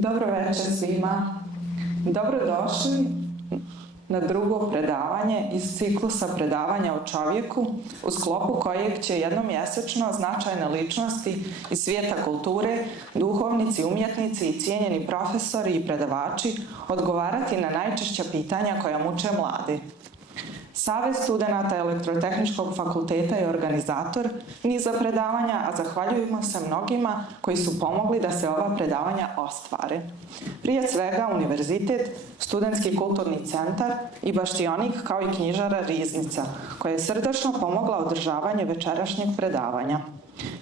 Dobro večer svima. Dobrodošli na drugo predavanje iz ciklusa predavanja o čovjeku, u sklopu kojeg će jednomjesečno značajne ličnosti iz svijeta kulture, duhovnici, umjetnici i cijenjeni profesori i predavači odgovarati na najčešća pitanja koja muče mlade. Savez studenata Elektrotehničkog fakulteta je organizator niza predavanja, a zahvaljujemo se mnogima koji su pomogli da se ova predavanja ostvare. Prije svega Univerzitet, Studentski kulturni centar i Baštionik kao i knjižara Riznica, koja je srdačno pomogla održavanje večerašnjeg predavanja.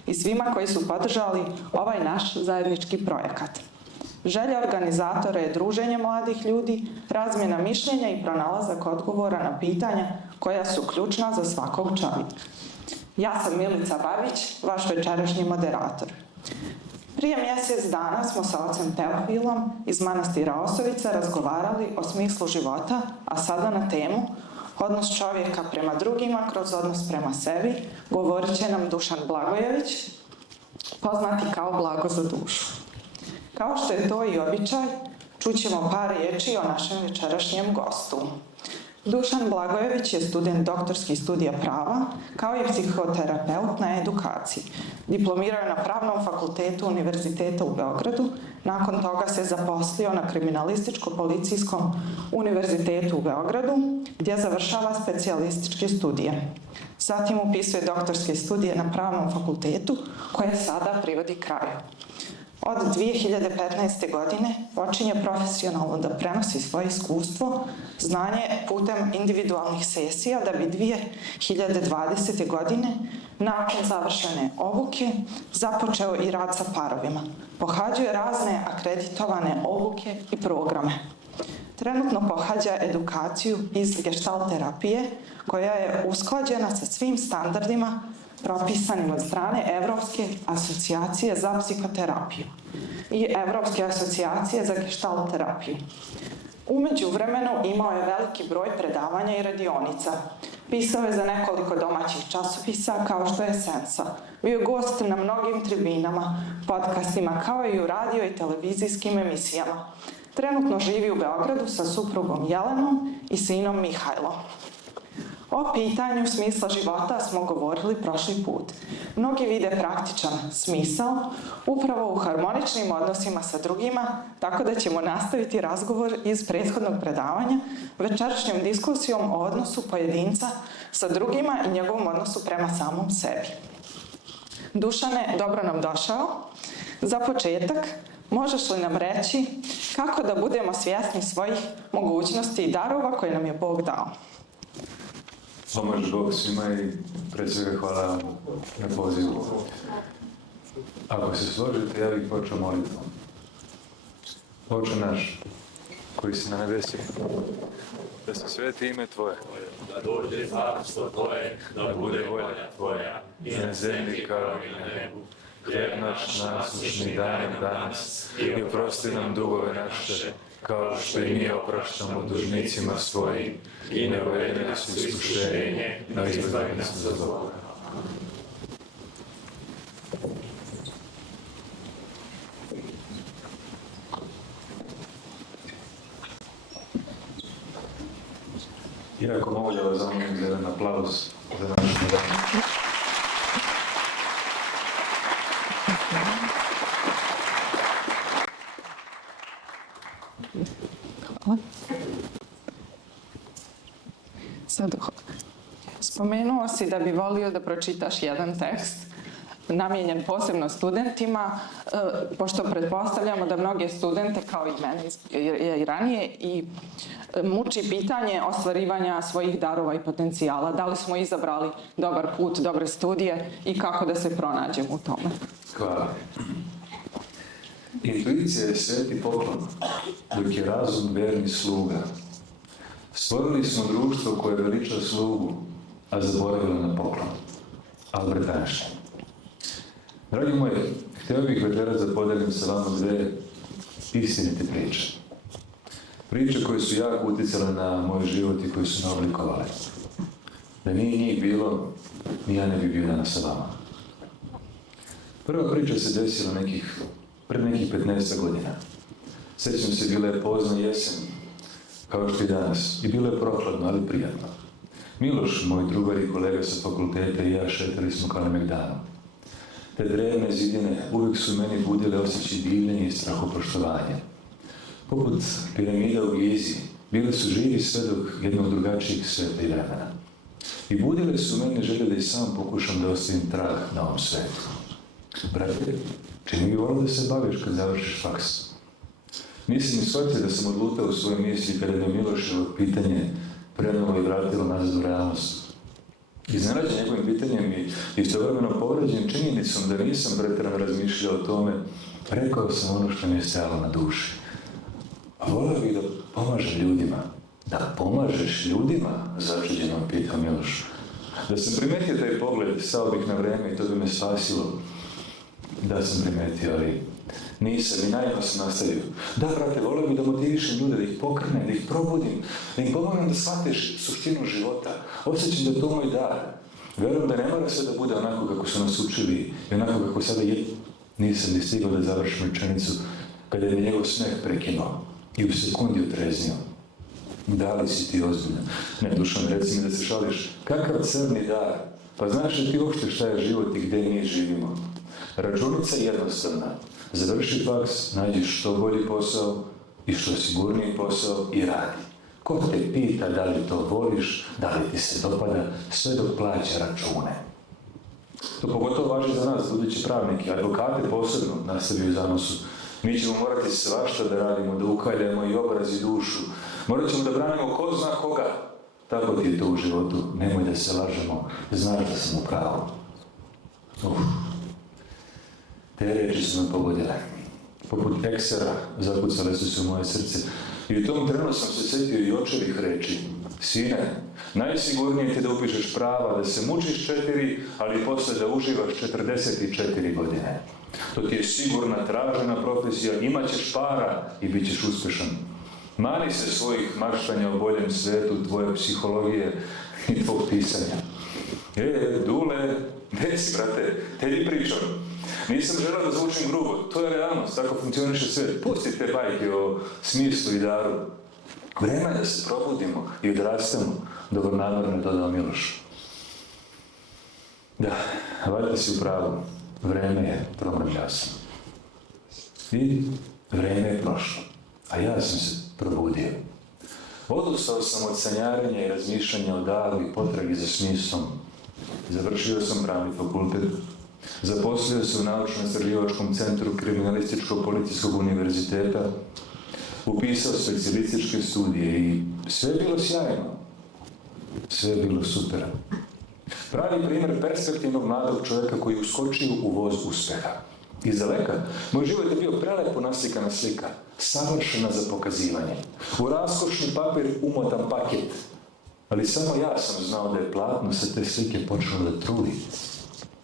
I svima koji su podržali ovaj naš zajednički projekat. Želja organizatora je druženje mladih ljudi, razmjena mišljenja i pronalazak odgovora na pitanja koja su ključna za svakog čovjeka. Ja sam Milica Babić, vaš večerašnji moderator. Prije mjesec dana smo sa ocem Teofilom iz manastira Osovica razgovarali o smislu života, a sada na temu odnos čovjeka prema drugima kroz odnos prema sebi govorit će nam Dušan Blagojević, poznati kao Blago za dušu. Kao što je to i običaj, čućemo par riječi o našem večerašnjem gostu. Dušan Blagojević je student doktorskih studija prava, kao i psihoterapeut na edukaciji. Diplomirao je na Pravnom fakultetu Univerziteta u Beogradu, nakon toga se zaposlio na Kriminalističko-policijskom univerzitetu u Beogradu, gdje završava specijalističke studije. Zatim upisuje doktorske studije na Pravnom fakultetu, koje sada privodi kraju. Od 2015. godine počinje profesionalno da prenosi svoje iskustvo, znanje putem individualnih sesija, da bi 2020. godine, nakon završene obuke, započeo i rad sa parovima. Pohađuje razne akreditovane obuke i programe. Trenutno pohađa edukaciju iz gestalt terapije, koja je usklađena sa svim standardima propisanim od strane Evropske asocijacije za psihoterapiju i Evropske asocijacije za gestalt terapiju. U međuvremenu imao je veliki broj predavanja i radionica. Pisao je za nekoliko domaćih časopisa kao što je Sensa. Bio je gost na mnogim tribinama, podcastima, kao i u radio i televizijskim emisijama. Trenutno živi u Beogradu sa suprugom Jelenom i sinom Mihajlom. O pitanju smisla života smo govorili prošli put. Mnogi vide praktičan smisao upravo u harmoničnim odnosima sa drugima, tako da ćemo nastaviti razgovor iz prethodnog predavanja večerašnjom diskusijom o odnosu pojedinca sa drugima i njegovom odnosu prema samom sebi. Dušane, dobro nam došao. Za početak, možeš li nam reći kako da budemo svjesni svojih mogućnosti i darova koje nam je Bog dao? Pomaž Bog svima i pred svega hvala na pozivu. Ako se složite, ja bih počeo molitvom. Oče naš, koji si na nebesi, da se sveti ime Tvoje, da dođe carstvo Tvoje, da bude volja Tvoja, i na zemlji kao i na nebu. Hljeb naš nasušni daj nam danas i oprosti nam dugove naše, kao što i mi opraštamo dužnicima svojim, i ne uvedi nas u iskušenje, no izbavi nas za zloga. Iako mogu da vas zamolim za jedan aplauz za naš dan. Hvala. Sad, spomenuo si da bi volio da pročitaš jedan tekst namijenjen posebno studentima, pošto pretpostavljamo da mnoge studente, kao i mene i ranije, i muči pitanje ostvarivanja svojih darova i potencijala. Da li smo izabrali dobar put, dobre studije i kako da se pronađemo u tome? Hvala. Intuicija je sveti poklon, dok je razum verni sluga. Stvorili smo društvo koje veliča slugu, a zaboravilo na poklon. Albert Einstein. Dragi moji, htio bih večeras da podelim sa vama dve istinite priče. Priče koje su jako utjecale na moj život i koje su me oblikovale. Da nije njih bilo, ni ja ne bi bio danas sa vama. Prva priča se desila pred nekih 15 godina. Sjećam se, bila je pozna jesen, kao što i danas. I bilo je prohladno, ali prijatno. Miloš, moj drugar i kolega sa fakulteta i ja šetali smo kao na Megdanu. Te drevne zidine uvijek su meni budile osjećaj divljenja i strahopoštovanja. Poput piramida u Gizi, bili su živi sve dok jednog drugačijeg sveta i vremena. I budile su mene želje da i sam pokušam da ostavim trag na ovom svetu. Brate, čini mi volio da se baviš kad završiš faks? Nisam ni shvatio da sam odlutao u svoje misli kada je Miloševo pitanje prenalo i vratilo nazad u realnost. Iznenađen njegovim pitanjem i istovremeno povređen činjenicom da nisam pretjerano razmišljao o tome, rekao sam ono što mi je stajalo na duši. A volio bih da pomaže ljudima. Da pomažeš ljudima? Začuđeno pitao Miloš. Da sam primetio taj pogled, stao bih na vreme i to bi me spasilo. Da sam primetio, ali nisam i naivno sam nastavio. Da, brate, volio bih da motivišem ljude, da ih pokrenem, da ih probudim, da im pomognem da shvateš suštinu života. Osjećam da je to moj dar. Verujem da ne mora sve da bude onako kako su nas učili i onako kako sada je. Nisam ni stigao da završim rečenicu kada je njegov smeh prekinuo i u sekundi otreznio. Da li si ti ozbiljan? Ne, Dušan, reci mi da se šališ. Kakav crni dar? Pa znaš li ti uopšte šta je život i gde mi živimo? Računica je jednostavna. Završi faks, nađi što bolji posao i što sigurniji posao i radi. Ko te pita da li to voliš, da li ti se dopada, sve dok plaća račune. To pogotovo važi za nas, budući pravniki, advokate posebno, nastavio u zanosu. Mi ćemo morati svašta da radimo, da ukaljamo i obraz i dušu. Morat ćemo da branimo ko zna koga. Tako ti je to u životu. Nemoj da se lažemo. Znaš da sam u pravu. Te reči su me pogodile. Poput eksera zakucale su se u moje srce. I u tom trenu sam se sjetio i očevih reči. Sine, najsigurnije ti da upišeš prava, da se mučiš 4, ali posle da uživaš 44 godine. To ti je sigurna, tražena profesija, imat ćeš para i bit ćeš uspešan. Mani se svojih maštanja o boljem svetu, tvoje psihologije i tvog pisanja. Dule, gdje si, brate? Tebi pričam. Nisam želeo da zvučim grubo. To je realnost, tako funkcioniše svet. Pusti te bajke o smislu i daru. Vreme je da se probudimo i odrastemo. Dobronamjerno je dodao Miloš. Da, valjda si u pravu. Vreme je promrljao sam. I vreme je prošlo. A ja sam se probudio. Odustao sam od sanjarenja i razmišljanja o daru i potragi za smislom. Završio sam pravni fakultet. Zaposlio se u Naučno-istraživačkom centru Kriminalističkog policijskog univerziteta. Upisao specijalističke studije i sve je bilo sjajno. Sve je bilo super. Pravi primjer perspektivnog mladog čovjeka koji je uskočio u voz uspeha. Iz daleka, moj život je bio prelepo naslikana slika, savršena za pokazivanje. U raskošni papir umotan paket. Ali samo ja sam znao da je platno sa te slike počelo da truli,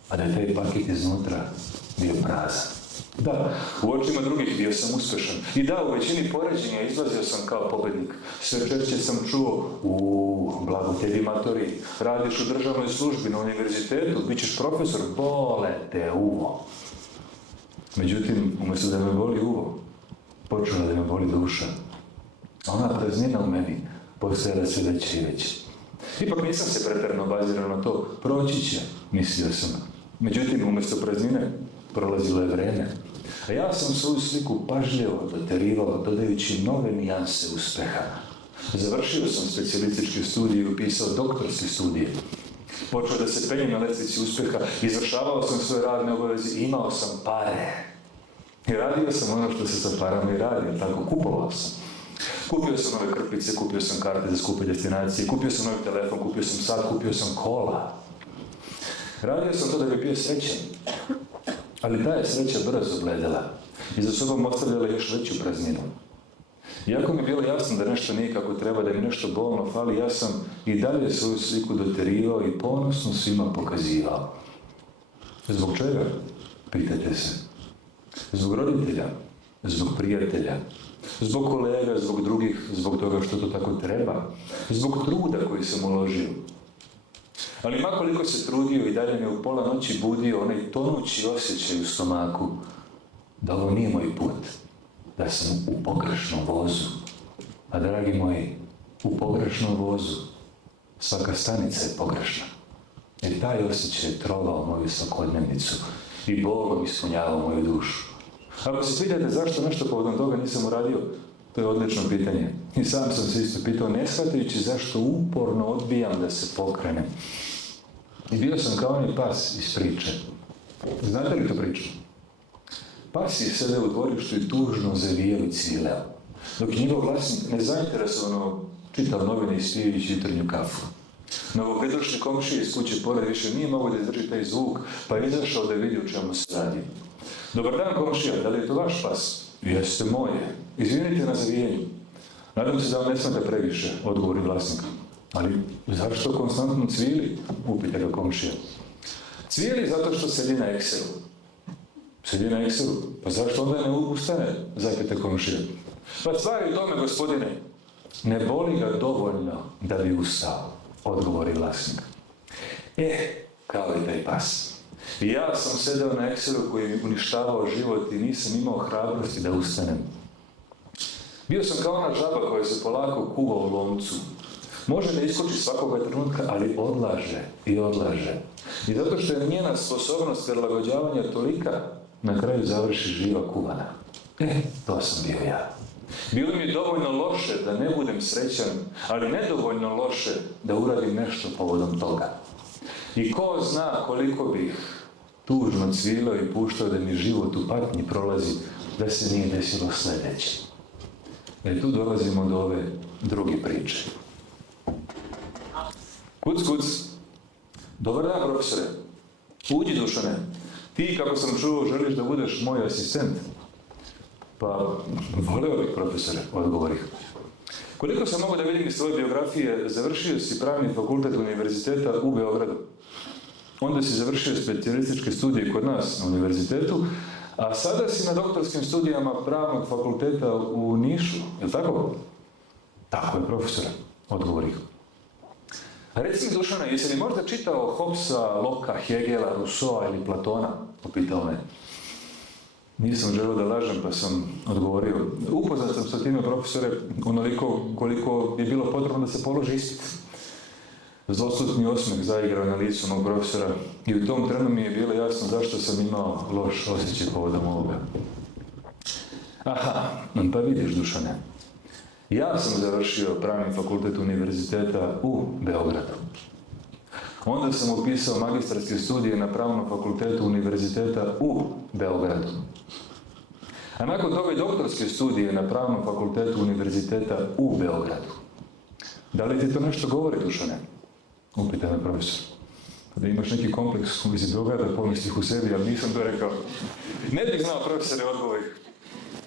a da je taj paket iznutra bio prazan. Da, u očima drugih bio sam uspešan. I da, u većini poređenja izlazio sam kao pobednik. Sve češće sam čuo, blago tebi matori, radiš u državnoj službi na univerzitetu, bit ćeš profesor, bole te uvo. Međutim, umjesto da me boli uvo, počela da me boli duša. Ona praznina u meni postajala sve veće i veće. Ipak nisam se pretjerano obazirao na to, proći će, mislio sam. Međutim, umjesto praznine, prolazilo je vreme. A ja sam svoju sliku pažljivo doterivao, dodajući nove nijanse uspeha. Završio sam specijalističke studije i upisao doktorske studije. Počeo da se penjem na lestvici uspeha, izvršavao sam svoje radne obaveze, imao sam pare. I radio sam ono što se sa parama i radio, tako kupovao sam. Kupio sam nove krpice, kupio sam karte za skupe destinacije, kupio sam novi telefon, kupio sam sat, kupio sam kola. Radio sam to da bi bio srećan. Ali ta je sreća brzo bledela i za sobom ostavljala još veću prazninu. Iako mi je bilo jasno da nešto nije kako treba, da mi nešto bolno fali, ja sam i dalje svoju sliku doterivao i ponosno svima pokazivao. Zbog čega? Pitajte se. Zbog roditelja, zbog prijatelja, zbog kolega, zbog drugih, zbog toga što to tako treba, zbog truda koji sam uložio. Ali makoliko se trudio i dalje me u pola noći budio onaj tonući osjećaj u stomaku da ovo nije moj put, da sam u pogrešnom vozu. A dragi moji, u pogrešnom vozu svaka stanica je pogrešna. Jer taj osjećaj je trovao moju svakodnevnicu i Bogom ispunjavao moju dušu. Ako se pitate zašto nešto povodom toga nisam uradio, to je odlično pitanje. I sam sam se isto pitao, ne shvatajući zašto uporno odbijam da se pokrenem. I bio sam kao onaj pas iz priče. Znate li tu priču? Pas je sedeo u dvorištu i tužno zavijao i cvileo, dok je njegov vlasnik nezainteresovano čitao novine i spijajući jutarnju kafu. Novopridošli komšija iz kuće pored više nije mogao da izdrži taj zvuk, pa je izašao da vidi o čemu se radi. Dobar dan, komšija, da li je to vaš pas? Jeste moje. Izvinite na zavijenju. Nadam se da vam ne smeta previše, odgovori vlasnik. Ali zašto konstantno cvili? Upita ga komšija. Cvili zato što sedi na Excelu. Sedi na Excelu? Pa zašto onda ne ustane? Zapita komšija. Pa stvar je u tome, gospodine. Ne boli ga dovoljno da bi ustao, odgovori vlasnik. Kao i taj pas. I ja sam sedeo na Excelu koji je uništavao život i nisam imao hrabrosti da ustanem. Bio sam kao ona žaba koja se polako kuva u loncu. Može da iskoči svakoga trenutka, ali odlaže i odlaže. I zato što je njena sposobnost prilagođavanja tolika, na kraju završi živa kuvana. To sam bio ja. Bilo mi je dovoljno loše da ne budem srećan, ali nedovoljno loše da uradim nešto povodom toga. I ko zna koliko bih tužno cvilao i puštao da mi život u patnji prolazi, da se nije desilo sljedeće. Tu dolazimo do ove druge priče. Kuc, kuc. Dobar dan, profesore. Uđi, Dušane. Ti, kako sam čuo, želiš da budeš moj asistent? Pa, voleo bih, profesore, odgovorih. Koliko sam mogu da vidim iz tvoje biografije, završio si pravni fakultet univerziteta u Beogradu. Onda si završio specijalističke studije kod nas na univerzitetu, a sada si na doktorskim studijama pravnog fakulteta u Nišu, je li tako? Tako je, profesore, odgovorih. Reci mi, Dušana, jesi li možda čitao Hobbesa, Locka, Hegela, Rousseaua ili Platona? Upitao me. Nisam želeo da lažem, pa sam odgovorio. Upoznat sam sa time, profesore, onoliko koliko bi bilo potrebno da se položi ispit. Zlostutni osmeh zaigrao na licu mog profesora i u tom trenu mi je bilo jasno zašto sam imao loš osjećaj povodom ovoga. Aha, pa vidiš, Dušane. Ja sam završio pravni fakultet univerziteta u Beogradu. Onda sam upisao magistarske studije na pravnom fakultetu univerziteta u Beogradu. A nakon toga i doktorske studije na pravnom fakultetu univerziteta u Beogradu. Da li ti to nešto govori, Dušane? Upita me profesor. Da imaš neki kompleks u vezi Beograda, pomislih u sebi, ali nisam to rekao. Ne bih znao, profesore, odgovor.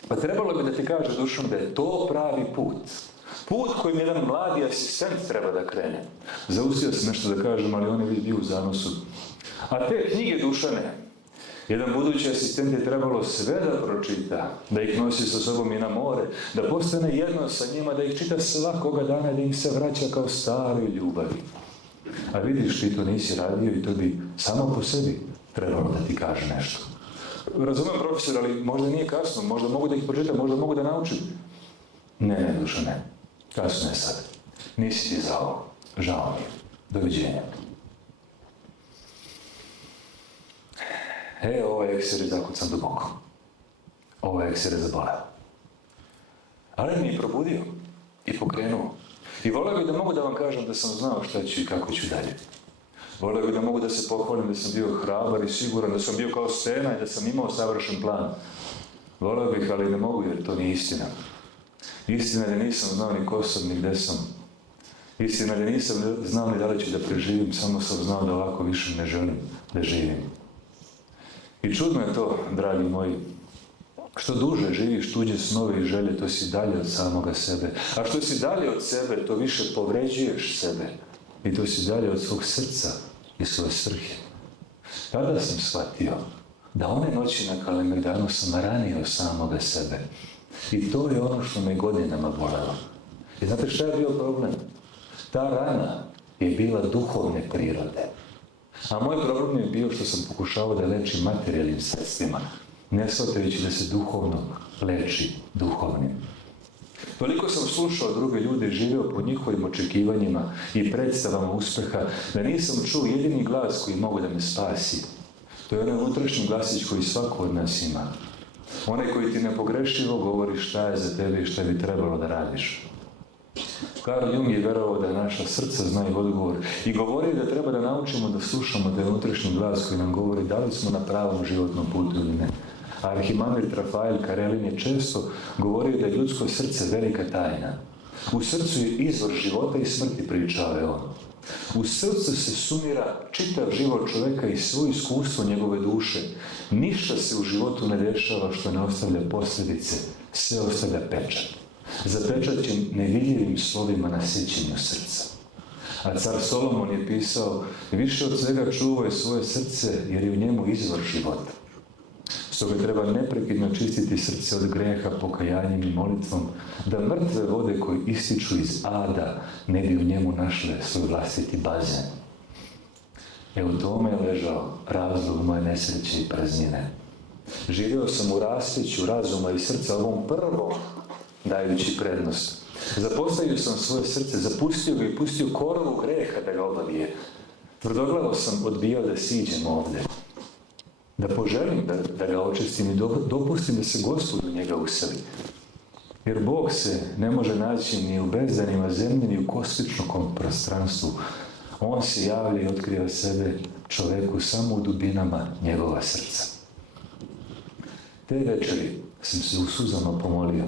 Pa trebalo bi da ti kaže, Dušan, da je to pravi put. Put kojim jedan mladi asistent treba da krene. Zaustio sam nešto da kažem, ali on je bio u zanosu. A te knjige, Dušane, jedan budući asistent je trebalo sve da pročita, da ih nosi sa sobom i na more, da postane jedno sa njima, da ih čita svakoga dana i da im se vraća kao staroj ljubavi. A vidiš, ti to nisi radio i to bi samo po sebi trebalo da ti kaže nešto. Razumem, profesor, ali možda nije kasno, možda mogu da ih pročitam, možda mogu da naučim. Ne, Dušane, kasno je sad. Nisi ti za ovo. Žao mi je. Doviđenja. Ovaj ekser je zakucan duboko. Ovaj ekser je zaboleo. Ali mi je probudio i pokrenuo. I voleo bih da mogu da vam kažem da sam znao šta ću i kako ću dalje. Voleo bih da mogu da se pohvalim da sam bio hrabar i siguran, da sam bio kao stena i da sam imao savršen plan. Voleo bih, ali ne mogu jer to nije istina. Istina je da nisam znao ni ko sam, ni gde sam. Istina je da nisam znao ni da li ću da preživim, samo sam znao da ovako više ne želim da živim. I čudno je to, dragi moji, što duže živiš tuđe snove i želje, to si dalje od samoga sebe. A što si dalje od sebe, to više povređuješ sebe. I to si dalje od svog srca i svoje svrhe. Tada sam shvatio da one noći na Kalemegdanu sam ranio samoga sebe. I to je ono što me godinama bolelo. I znate šta je bio problem? Ta rana je bila duhovne prirode. A moj problem je bio što sam pokušavao da lečim materijalnim sredstvima. ne shvatajući da se duhovno leči duhovnim. Toliko sam slušao druge ljude i živio po njihovim očekivanjima i predstavama uspeha, da nisam čuo jedini glas koji mogu da me spasi. To je onaj unutrašnji glasić koji svako od nas ima. Onaj koji ti nepogrešivo govori šta je za tebe i šta bi trebalo da radiš. Carl Jung je verovao da naša srca znaju odgovor i govorio da treba da naučimo da slušamo taj unutrašnji glas koji nam govori da li smo na pravom životnom putu ili ne. Arhimandrit Rafael Karelin je često govorio da je ljudsko srce velika tajna. U srcu je izvor života i smrti, pričao je on. U srcu se sumira čitav život čoveka i svoje iskustvo njegove duše. Ništa se u životu ne dešava što ne ostavlja posljedice, sve ostavlja pečat. Zapečaćen nevidljivim slovima na sjećanju srca. A car Solomon je pisao, više od svega čuvaj svoje srce jer je u njemu izvor života. Stoga treba neprekidno čistiti srce od greha pokajanjem i molitvom, da mrtve vode koje ističu iz ada ne bi u njemu našle svoj vlastiti bazen. U tome je ležao razlog moje nesreće i praznine. Živio sam u raspeću razuma i srca ovom prvom, dajući prednost. Zapostavio sam svoje srce, zapustio ga i pustio korovu greha da ga obavije. Tvrdoglavo sam odbijao da siđem ovde. Da poželim da ga očistim i dopustim da se Gospod u njega useli. Jer Bog se ne može naći ni u bezdanima zemlje, ni u kosmičnom prostranstvu. On se javlja i otkriva sebe čoveku samo u dubinama njegova srca. Te večeri sam se u suzama pomolio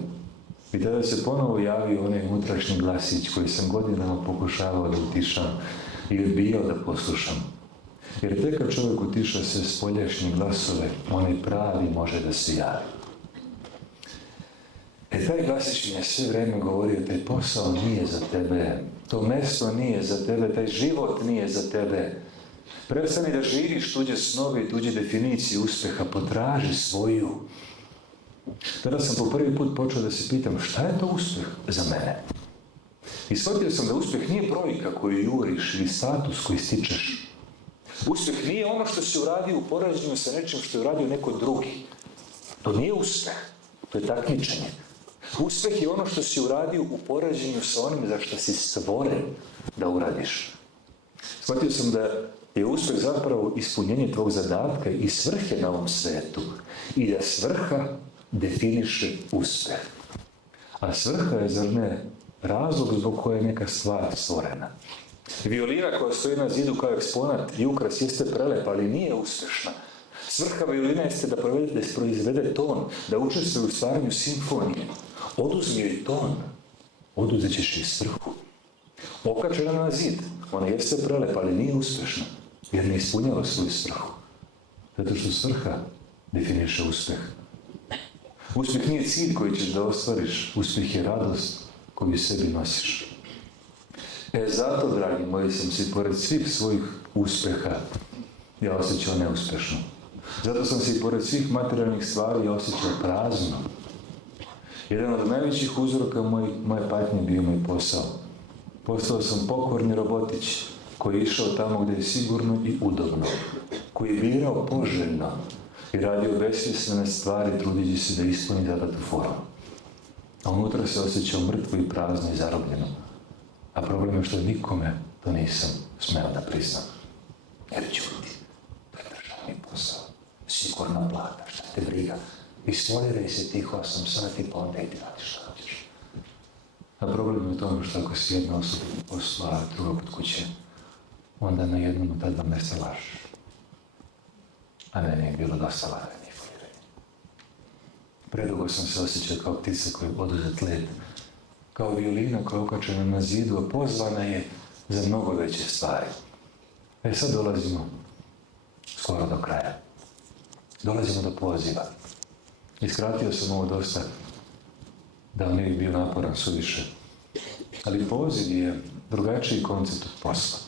i tada se ponovo javio onaj unutrašnji glasić koji sam godinama pokušavao da utišam i odbijao da poslušam. Jer tek kad čovjek utiša sve spoljašnje glasove, onaj pravi može da se javi. Taj glasić mi je sve vreme govorio, taj posao nije za tebe, to mesto nije za tebe, taj život nije za tebe. Prestani da živiš tuđe snove i tuđe definicije uspeha, potraži svoju. Tada sam po prvi put počeo da se pitam šta je to uspeh za mene. I shvatio sam da uspeh nije brojka koju juriš ili status koji stičeš. Uspeh nije ono što si uradio u poređenju sa nečim što je uradio neko drugi. To nije uspeh, to je takmičenje. Uspeh je ono što si uradio u poređenju sa onim za što si stvoren da uradiš. Shvatio sam da je uspeh zapravo ispunjenje tvog zadatka i svrhe na ovom svetu i da svrha definiše uspeh. A svrha je, zar ne, razlog zbog koje je neka stvar stvorena. Violina koja stoji na zidu kao eksponat i ukras jeste prelepa, ali nije uspešna. Svrha violina jeste da proizvede ton, da učestvuje u stvaranju simfonije. Oduzmi joj ton, oduzet ćeš joj svrhu. Okačena na zid, ona jeste prelepa, ali nije uspešna, jer ne ispunjava svoju svrhu. Zato što svrha definiše uspeh. Uspeh nije cilj koji ćeš da ostvariš, uspeh je radost koju sebi nosiš. Zato, dragi moji, sam se pored svih svojih uspeha ja osjećao neuspešno. Zato sam se i pored svih materijalnih stvari osjećao prazno. Jedan od najvećih uzroka moje patnje bio moj posao. Postao sam pokorni robotić koji je išao tamo gdje je sigurno i udobno, koji je birao poželjno i radio besmislene stvari trudeći se da ispuni zadatu formu. A unutra se osjećao mrtvo i prazno i zarobljeno. A problem je što nikome to nisam smeo da priznam. Jer ćuti, to je državni posao, sigurna plata, šta te briga. Isfoliraj se tih 8 sati, pa onda idi radi šta hoćeš. A problem je u tome što ako si jedna osoba posla, a druga kod kuće, onda na jednom od ta dva mesta lažeš. A meni je bilo dosta laganje i foliranje. Predugo sam se osjećao kao ptica koja je oduzet led, kao violina koja je okačena na zidu, a pozvana je za mnogo veće stvari. Sad dolazimo skoro do kraja. Dolazimo do poziva. Iskratio sam ovo dosta, da ne bi bio naporan suviše. Ali poziv je drugačiji koncept od posla.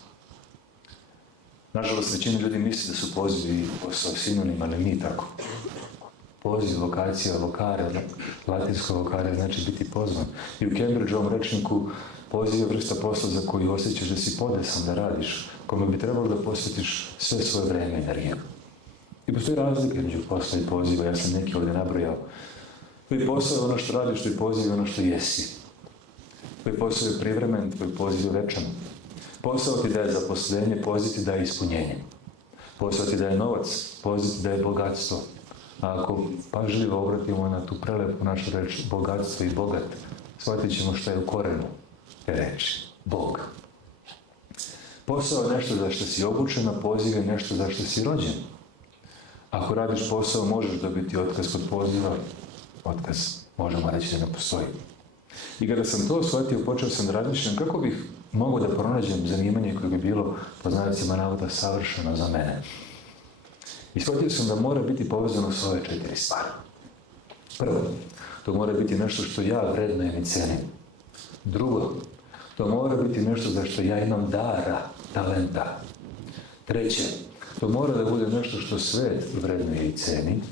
Nažalost, većina ljudi misli da su pozivi i posao sinonim, ali nije tako. Poziv, vokacija, vokare, latinsko vokare znači biti pozvan. I u Cambridgeovom rečniku poziv je vrsta posla za koju osjećaš da si podesan da radiš, kome bi trebalo da posvetiš sve svoje vreme i energiju. I postoji razlika među posla i poziva, ja sam neki ovdje nabrojao. Tvoj posao je ono što radiš, tvoj poziv je ono što jesi. Tvoj posao je privremen, tvoj poziv je večan. Posao ti daje zaposlenje, poziv ti daje ispunjenje. Posao ti daje novac, poziv ti daje bogatstvo. A ako pažljivo obratimo na tu prelepu našu reč bogatstvo i bogat, shvatit ćemo šta je u korenu te reči. Bog. Posao je nešto za što si obučen, a poziv je nešto za što si rođen. Ako radiš posao, možeš dobiti otkaz kod poziva. Otkaz, možemo reći da ne postoji. I kada sam to shvatio, počeo sam da razmišljam kako bih mogao da pronađem zanimanje koje bi bilo, po znacima navoda, savršeno za mene. I shvatio sam da mora biti povezano s ove 4 stvari. Prvo, to mora biti nešto što ja vrednujem i cenim. Drugo, to mora biti nešto za što ja imam dara, talenta. Treće, to mora da bude nešto što svet vrednuje i ceni.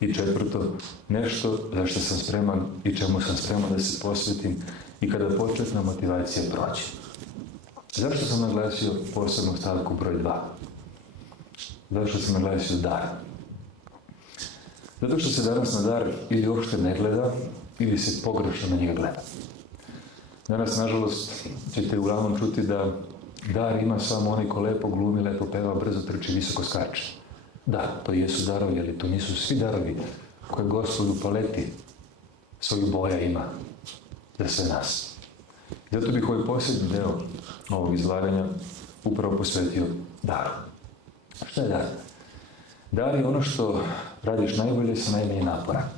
I četvrto, nešto za što sam spreman i čemu sam spreman da se posvetim i kada početna motivacija prođe. Zašto sam naglasio posebnu stavku broj 2? Zašto sam naglasio dar? Zato što se danas na dar ili uopšte ne gleda, ili se pogrešno na njega gleda. Danas, nažalost, ćete uglavnom čuti da dar ima samo onaj ko lepo glumi, lepo peva, brzo trči, visoko skače. Da, to jesu darovi, ali to nisu svi darovi koje Gospod u paleti svoju boja ima za sve nas. Zato bih ovaj posljednji deo ovog izlaganja upravo posvetio daru. Šta je dar? Dar je ono što radiš najbolje sa najmanje napora.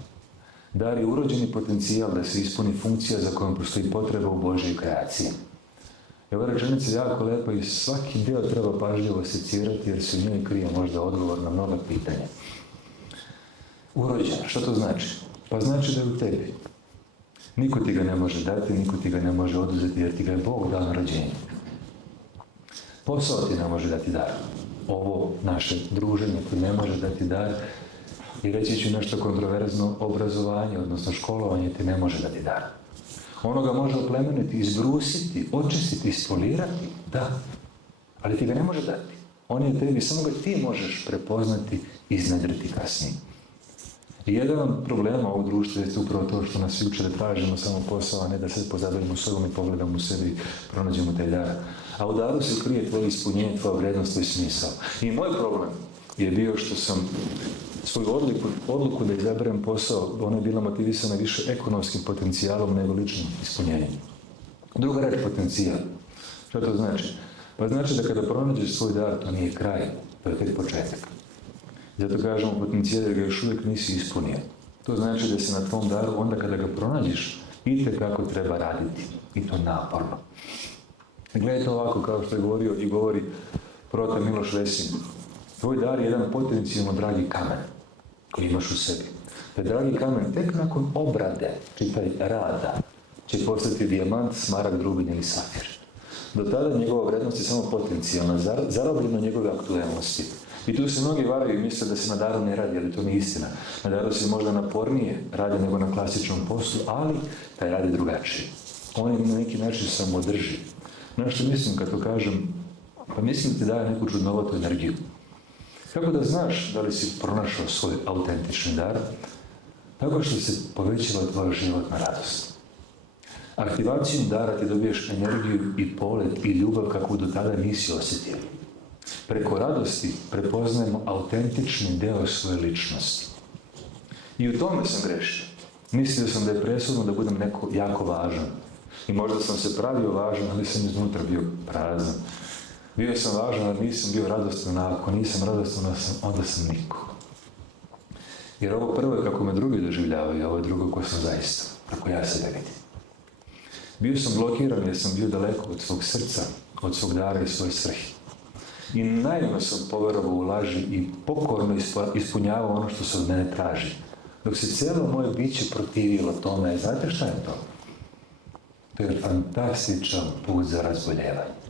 Dar je urođeni potencijal da se ispuni funkcija za kojom postoji potreba u Božjoj kreaciji. I ova rečenica je jako lepa i svaki deo treba pažljivo asocirati jer se u njoj krije možda odgovor na mnoga pitanja. Urođen, što to znači? Pa znači da je u tebi. Niko ti ga ne može dati, niko ti ga ne može oduzeti jer ti ga je Bog dao na rođenje. Posao ti ne može dati dar. Ovo naše druženje ti ne može dati dar i reći ću nešto kontroverzno, obrazovanje, odnosno školovanje ti ne može dati dar. Ono ga može oplemeniti, izbrusiti, očistiti, ispolirati, da, ali ti ga ne može dati. On je tebi, samo ga ti možeš prepoznati i iznedriti kasnije. I jedan od problema ovog društva je upravo to što nas svi uče da tražimo samo posao, a ne da se pozabavimo sobom i pogledamo u sebi i pronađemo taj dar. A u daru se krije tvoje ispunjenje, tvoja vrednost, tvoj smisao. I moj problem je bio što sam svoju odluku da izaberem posao, ona je bila motivisana više ekonomskim potencijalom nego ličnim ispunjenjem. Druga reč, potencijal. Što to znači? Pa znači da kada pronađeš svoj dar, to nije kraj, to je tek početak. Zato kažemo potencijal jer ga još uvijek nisi ispunio. To znači da se na tvom daru, onda kada ga pronađeš, itekako treba raditi. I to naporno. Gledajte ovako kao što je govorio i govori prota Miloš Vesin. Tvoj dar je jedan potencijalno dragi kamen koji imaš u sebi. Taj dragi kamen tek nakon obrade, čitaj rada, će postati dijamant, smaragd, rubin ili safir. Do tada njegova vrednost je samo potencijalna, zarobljena njegove aktuelnosti. I tu se mnogi varaju i misle da se na daru ne radi, ali to nije istina. Na daru se možda napornije radi nego na klasičnom poslu, ali taj radi drugačije. On je na neki način samodrživ. Znaš što mislim kad to kažem? Pa mislim da ti daje neku čudnovatu energiju. Kako da znaš da li si pronašao svoj autentični dar? Tako što se povećava tvoja životna radost. Aktivacijom dara ti dobiješ energiju i polet i ljubav kakvu do tada nisi osjetio. Preko radosti prepoznajemo autentični deo svoje ličnosti. I u tome sam grešio. Mislio sam da je presudno da budem neko jako važan. I možda sam se pravio važan, ali sam iznutra bio prazan. Bio sam važan, ali nisam bio radostan, a ako nisam radostan, onda sam niko. Jer ovo prvo je kako me drugi doživljavaju, a ovo je drugo ko sam zaista, kako ja sebe vidim. Bio sam blokiran jer sam bio daleko od svog srca, od svog dara i svoje svrhe. I naivno sam poverovao u laži i pokorno ispunjavao ono što se od mene traži. Dok se cijelo moje biće protivilo tome, znate šta je to? To je fantastičan put za razboljevanje.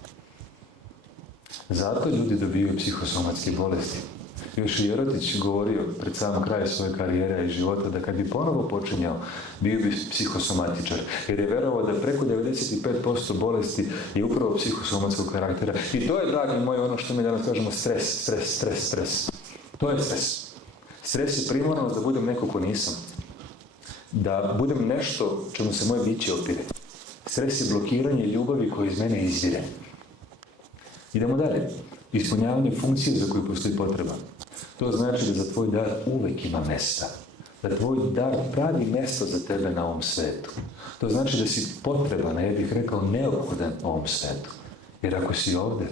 Zato ljudi dobiju psihosomatske bolesti. Još i Jerotić govorio pred samom kraju svoje karijere i života da kad bi ponovo počinjao, bio bi psihosomatičar. Jer je verovao da preko 95% bolesti je upravo psihosomatskog karaktera. I to je, dragi moji, ono što mi danas kažemo stres. To je stres. Stres je primarnost da budem neko ko nisam. Da budem nešto čemu se moje biće opire. Stres je blokiranje ljubavi koja iz mene izvire. Idemo dalje. Ispunjavanje funkcije za koju postoji potreba. To znači da za tvoj dar uvek ima mesta. Da tvoj dar pravi mjesto za tebe na ovom svetu. To znači da si potreban, ja bih rekao neophodan ovom svetu. Jer ako si ovdje,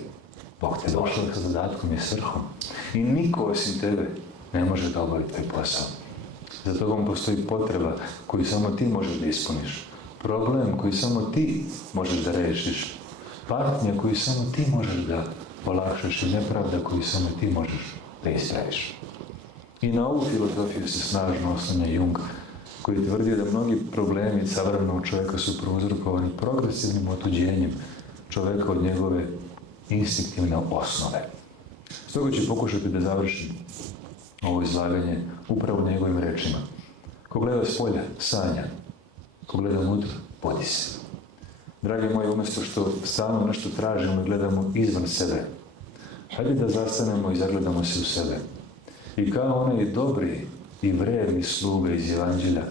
Bog te došao sa zadatkom i svrhom. I niko osim tebe ne može da obavi tvoj posao. Za tobom postoji potreba koju samo ti možeš da ispuniš. Problem koji samo ti možeš da rešiš. Patnja koju samo ti možeš da olakšaš i nepravda koju samo ti možeš da ispraviš. I na ovu filozofiju se snažno oslanja Jung, koji tvrdi da mnogi problemi savremenog čovjeka su prouzrokovani progresivnim otuđenjem čovjeka od njegove instinktivne osnove. Stoga ću pokušati da završim ovo izlaganje upravo njegovim rečima. Ko gleda s polja, sanja. Ko gleda unutra, budi se. Dragi moji, umjesto što stalno nešto tražimo i gledamo izvan sebe, hajde da zastanemo i zagledamo se u sebe. I kao onaj dobri i vredni sluga iz Evanđelja,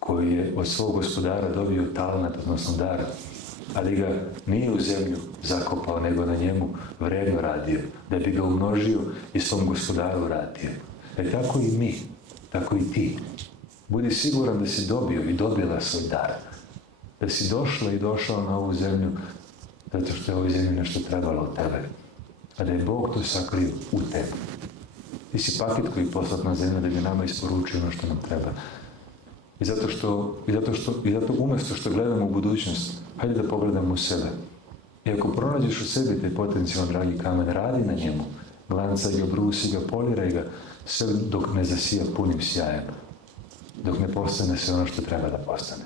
koji je od svog gospodara dobio talenat, odnosno dar, ali ga nije u zemlju zakopao, nego na njemu vredno radio, da bi ga umnožio i svom gospodaru vratio. Tako i mi, tako i ti. Budi siguran da si dobio i dobila svoj dar. Da si došla i došao na ovu zemlju zato što je ovoj zemlji nešto trebalo od tebe. A da je Bog to sakrio u tebi. Ti si paket koji je poslat na zemlju da bi nama isporučio ono što nam treba. I zato umjesto što gledamo u budućnost, hajde da pogledamo u sebe. I ako pronađeš u sebi taj potencijalno dragi kamen, radi na njemu. Glancaj ga, brusi ga, poliraj ga, sve dok ne zasija punim sjajem. Dok ne postane sve ono što treba da postane.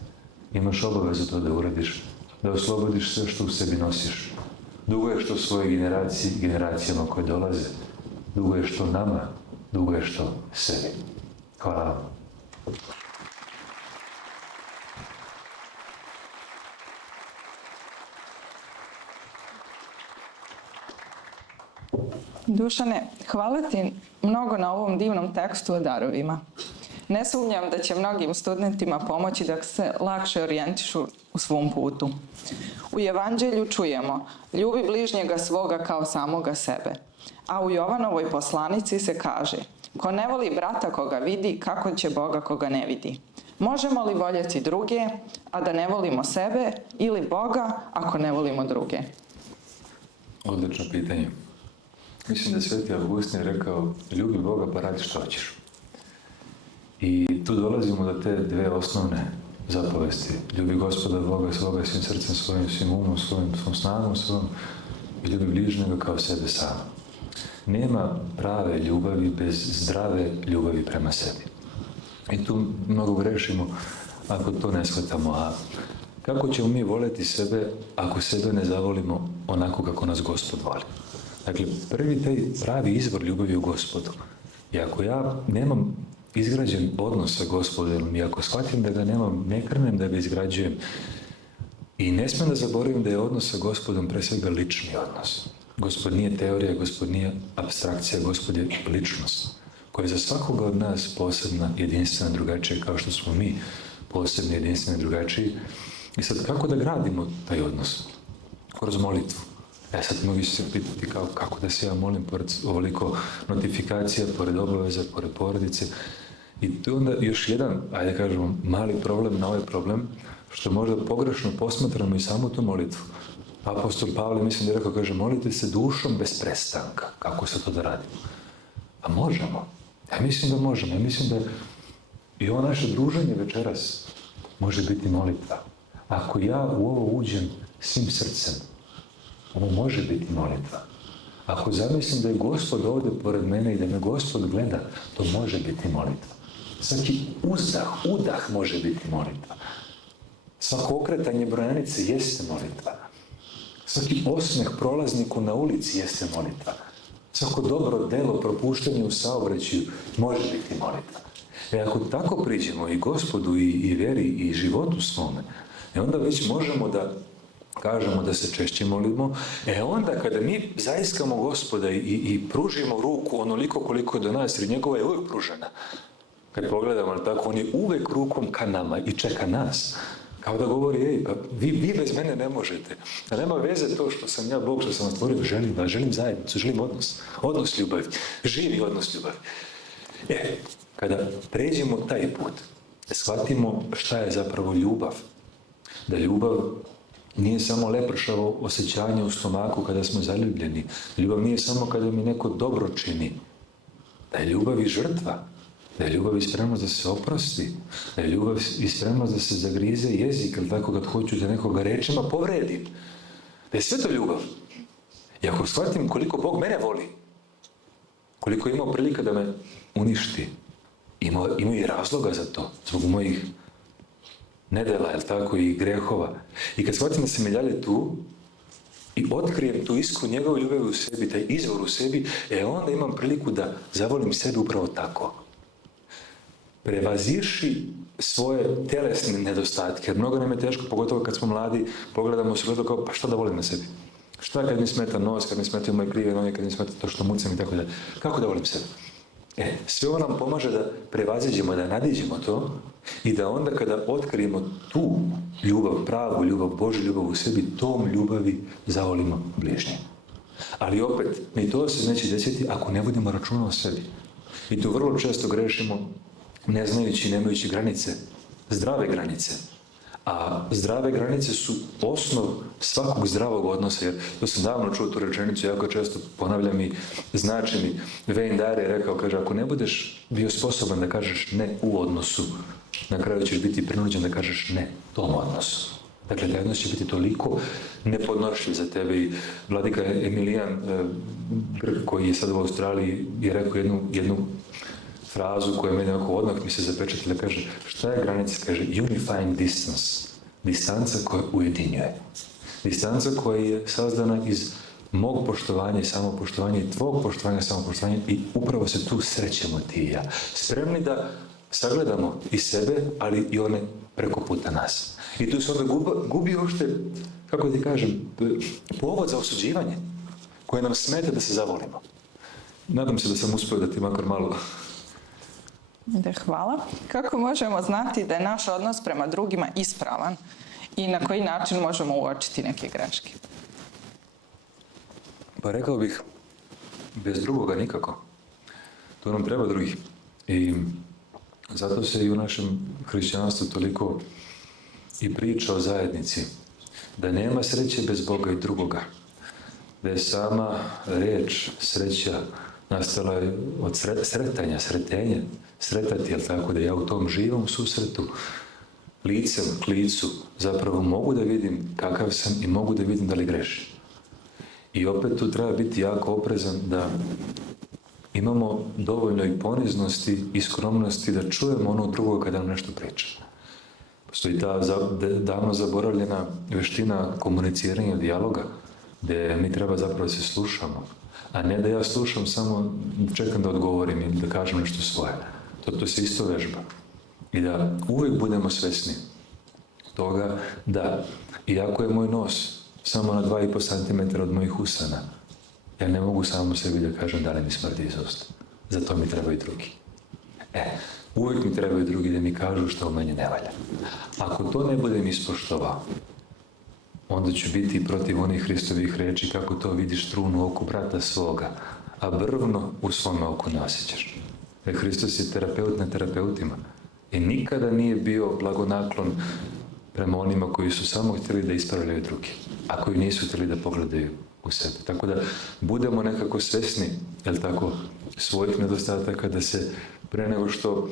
Imaš obavezu to da uradiš, da oslobodiš sve što u sebi nosiš. Dugo je što svoje generacije i generacijama koje dolaze. Dugo je što nama, dugo je što sebi. Hvala vam. Dušane, hvala ti mnogo na ovom divnom tekstu o darovima. Ne sumnjam da će mnogim studentima pomoći da se lakše orijentišu u svom putu. U Evanđelju čujemo: ljubi bližnjega svoga kao samoga sebe. A u Jovanovoj poslanici se kaže: ko ne voli brata koga vidi, kako će Boga koga ne vidi? Možemo li voljeti druge, a da ne volimo sebe, ili Boga ako ne volimo druge? Odlično pitanje. Mislim da Sveti Avgustin je rekao: ljubi Boga pa radi što hoćeš. I tu dolazimo do te dve osnovne zapovesti. Ljubi Gospoda Boga svoga svim srcem svojim, svim umom svojim, svom snagom svojom i ljubi bližnjega kao sebe sama. Nema prave ljubavi bez zdrave ljubavi prema sebi. I tu mnogo grešimo ako to ne shvatamo. A kako ćemo mi voljeti sebe ako sebe ne zavolimo onako kako nas Gospod voli? Dakle, prvi taj pravi izvor ljubavi u Gospodu. I ako ja nemam izgrađen odnos sa Gospodom i ako shvatim da ga nemam, ne krnem da ga izgrađujem i ne smijem da zaboravim da je odnos sa Gospodom pre svega lični odnos. Gospod nije teorija, Gospod nije apstrakcija, Gospod je ličnost koja je za svakoga od nas posebna, jedinstvena, drugačija, kao što smo mi posebni, jedinstveni, drugačiji. I sad, kako da gradimo taj odnos? Kroz molitvu. Sad mnogi će se pitati kako da se ja molim pored ovoliko notifikacija, pored obaveza, pored porodice. I tu onda još jedan, ajde kažemo, mali problem na ovaj problem, što možda pogrešno posmatramo i samu tu molitvu. Apostol Pavle, mislim da je rekao, kaže, molite se dušom bez prestanka. Kako se to da radimo? A možemo. Ja mislim da možemo. Ja mislim da i ovo naše druženje večeras može biti molitva. Ako ja u ovo uđem svim srcem, ovo može biti molitva. Ako zamislim da je Gospod ovdje pored mene i da me Gospod gleda, to može biti molitva. Svaki udah može biti molitva. Svako okretanje brojanice jeste molitva. Svaki osmeh prolazniku na ulici jeste molitva. Svako dobro delo, propuštanje u saobraćaju može biti molitva. Ako tako priđemo i Gospodu i vjeri i životu svome, onda već možemo da kažemo da se češće molimo, onda kada mi zaiskamo Gospoda i pružimo ruku onoliko koliko je do nas, jer njegova je uvijek pružena. Kad pogledamo, ali tako, on je uvijek rukom ka nama i čeka nas. Kao da govori, ej, pa vi bez mene ne možete. A nema veze to što sam ja Bog, što sam vas stvorio, želim zajednicu, želim odnos ljubavi, živi odnos ljubavi. Kada pređemo taj put, shvatimo šta je zapravo ljubav. Da ljubav nije samo lepršavo osjećanje u stomaku kada smo zaljubljeni. Ljubav nije samo kada mi neko dobro čini. Da je ljubav i žrtva. Da je ljubav i spremnost da se oprosti. Da je ljubav i spremnost da se zagrize jezik, ili tako kad hoću da nekoga rečima povredim. Da je sve to ljubav. I ako shvatim koliko Bog mene voli, koliko je imao prilika da me uništi, ima i razloga za to, zbog mojih nedela, jel tako, i grehova. I kad shvatim da sam i dalje tu i otkrijem tu iskru njegove ljubavi u sebi, taj izvor u sebi, onda imam priliku da zavolim sebe upravo tako. Prevaziši svoje telesne nedostatke, jer mnogo nam je teško, pogotovo kad smo mladi, pogledamo se gledamo kao, pa šta da volim na sebi? Šta kad mi smeta nos, kad mi smetaju moje krive noge, kad mi smeta to što mucam i tako dalje? Kako da volim sebe? Sve ovo nam pomaže da prevaziđemo, da nadiđemo to i da onda kada otkrijemo tu ljubav, pravu ljubav, Božju ljubav u sebi, tom ljubavi zavolimo bližnje. Ali opet, ni to se neće desiti ako ne vodimo računa o sebi. I tu vrlo često grešimo ne znajući, nemajući granice, zdrave granice. A zdrave granice su osnov svakog zdravog odnosa, jer to sam davno čuo tu rečenicu, jako često ponavljam i znači mi. Wayne Dyer je rekao, kaže, ako ne budeš bio sposoban da kažeš ne u odnosu, na kraju ćeš biti prinuđen da kažeš ne tom odnosu. Dakle, taj odnos će biti toliko nepodnošljiv za tebe. I vladika Emilijan Grk, koji je sad u Australiji, je rekao jednu frazu koja meni odmah mi se zapečatila, kaže, šta je granica? Kaže, unifying distance. Distanca koja ujedinjuje. Distanca koja je sazdana iz mog poštovanja i samopoštovanja i tvog poštovanja i samopoštovanja i upravo se tu srećemo ti i ja. Spremni da sagledamo i sebe, ali i one preko puta nas. I tu se onda gubi uopšte, kako ti kažem, povod za osuđivanje koje nam smeta da se zavolimo. Nadam se da sam uspio da ti makar malo... Hvala. Kako možemo znati da je naš odnos prema drugima ispravan i na koji način možemo uočiti neke greške? Pa rekao bih, bez drugoga nikako. To nam treba drugih. I zato se i u našem hrišćanstvu toliko i priča o zajednici. Da nema sreće bez Boga i drugoga. Da je sama reč sreća nastala od sretanja, sretenja. Sretati, jel tako, da ja u tom živom susretu, licem k licu, zapravo mogu da vidim kakav sam i mogu da vidim da li grešim. I opet tu treba biti jako oprezan da imamo dovoljno i poniznosti i skromnosti da čujemo ono drugo kada nam nešto priča. Postoji ta davno zaboravljena veština komuniciranja, dijaloga, gdje mi treba zapravo da se slušamo, a ne da ja slušam samo čekam da odgovorim ili da kažem nešto svoje. To se isto vežba. I da uvijek budemo svesni toga da, iako je moj nos samo na 2,5 cm od mojih usana, ja ne mogu samo sebi da kažem da li mi smrdi iz usta. Zato mi trebaju drugi. Uvijek mi trebaju drugi da mi kažu što u meni ne valja. Ako to ne budem ispoštovao, onda ću biti protiv onih Hristovih reči kako to vidiš trunu u oku brata svoga, a brvno u svome oku ne osjećaš. Jer Hristos je terapeut na terapeutima i nikada nije bio blagonaklon prema onima koji su samo htjeli da ispravljaju drugi, a koji nisu htjeli da pogledaju u sebe. Tako da budemo nekako svesni, jel tako, svojih nedostataka, da se pre nego što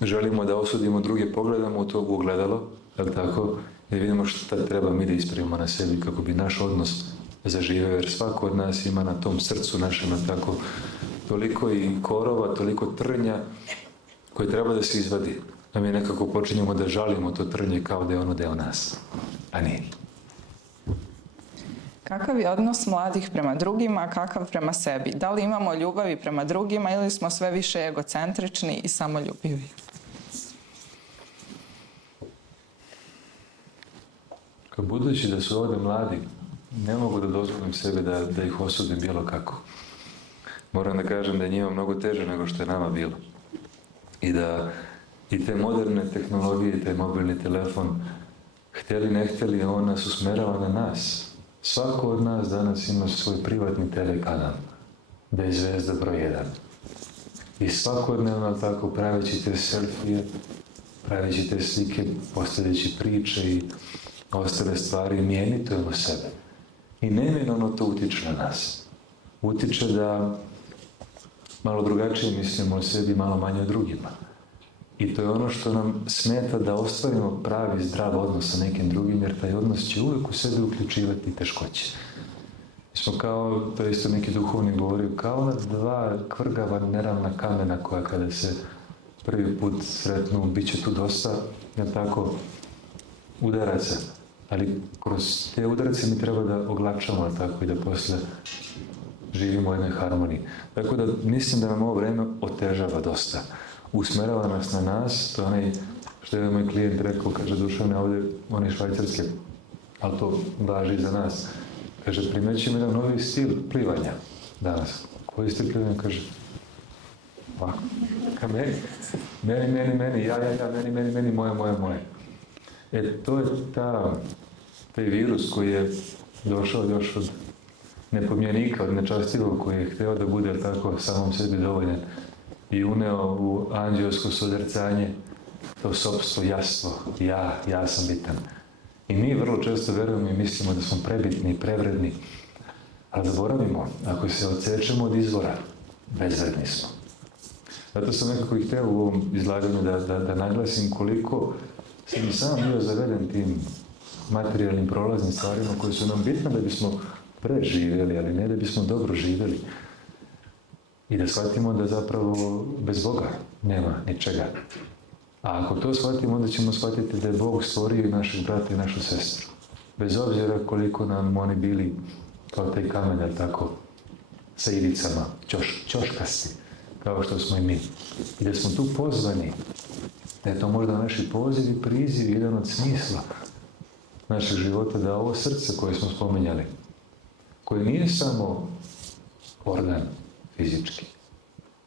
želimo da osudimo druge, pogledamo u to ogledalo, jel tako, i vidimo šta treba mi da ispravimo na sebi kako bi naš odnos zaživio, jer svako od nas ima na tom srcu našem, jel tako, toliko i korova, toliko trnja koje treba da se izvadi. A mi nekako počinjemo da žalimo to trnje kao da je ono deo nas, a nije. Kakav je odnos mladih prema drugima, a kakav prema sebi? Da li imamo ljubavi prema drugima ili smo sve više egocentrični i samoljubivi? budući da su ovdje mladi, ne mogu da dozvolim sebi da ih osudim bilo kako. Moram da kažem da je njima mnogo teže nego što je nama bilo. I da i te moderne tehnologije, taj mobilni telefon, htjeli ne htjeli, on nas usmerava na nas. Svako od nas danas ima svoj privatni TV kanal, da je zvezda broj 1. I svakodnevno tako praveći te selfije, praveći te slike, postavljajući priče i ostale stvari, mi emitujemo sebe. I neminovno to utiče na nas. Utiče da malo drugačije mislimo o sebi, malo manje o drugima. I to je ono što nam smeta da ostvarimo pravi zdrav odnos sa nekim drugim, jer taj odnos će uvijek u sebi uključivati teškoće. Mi smo kao, to je isto neki duhovni govorio, kao na dva kvrgava neravna kamena koja kada se prvi put sretnu, bit će tu dosta, jel tako, udaraca. Ali kroz te udarace mi treba da oglačamo, jel tako, i da posle živimo u jednoj harmoniji. Tako da mislim da nam ovo vreme otežava dosta. Usmerava nas na nas, to je onaj što je moj klijent rekao, kaže Dušane, ovdje oni švajcarske, ali to važi za nas. Kaže, primećujem jedan novi stil plivanja danas. Koji stil plivanja? Kaže, ovako, ka meni, ja, meni, moje. To je taj virus koji je došao još od nepomjenika, od nečastivog koji je htio da bude tako samom sebi dovoljan i uneo u anđelsko sozrcanje to sopstvo jastvo, ja sam bitan. I mi vrlo često verujemo i mislimo da smo prebitni i prevredni, ali zaboravimo, ako se odsečemo od izvora, bezvredni smo. Zato sam nekako i hteo u ovom izlaganju da naglasim koliko sam i sam bio zaveden tim materijalnim prolaznim stvarima koje su nam bitne da bismo preživjeli, ali ne da bismo dobro živjeli. I da shvatimo da zapravo bez Boga nema ničega. A ako to shvatimo, onda ćemo shvatiti da je Bog stvorio i našeg brata i našu sestru. Bez obzira koliko nam oni bili kao taj kamen, jel tako, sa ivicama, ćoškasti, kao što smo i mi. I da smo tu pozvani, da je to možda naši poziv i priziv, jedan od smisla našeg života, da ovo srce koje smo spomenjali, koje nije samo organ fizički.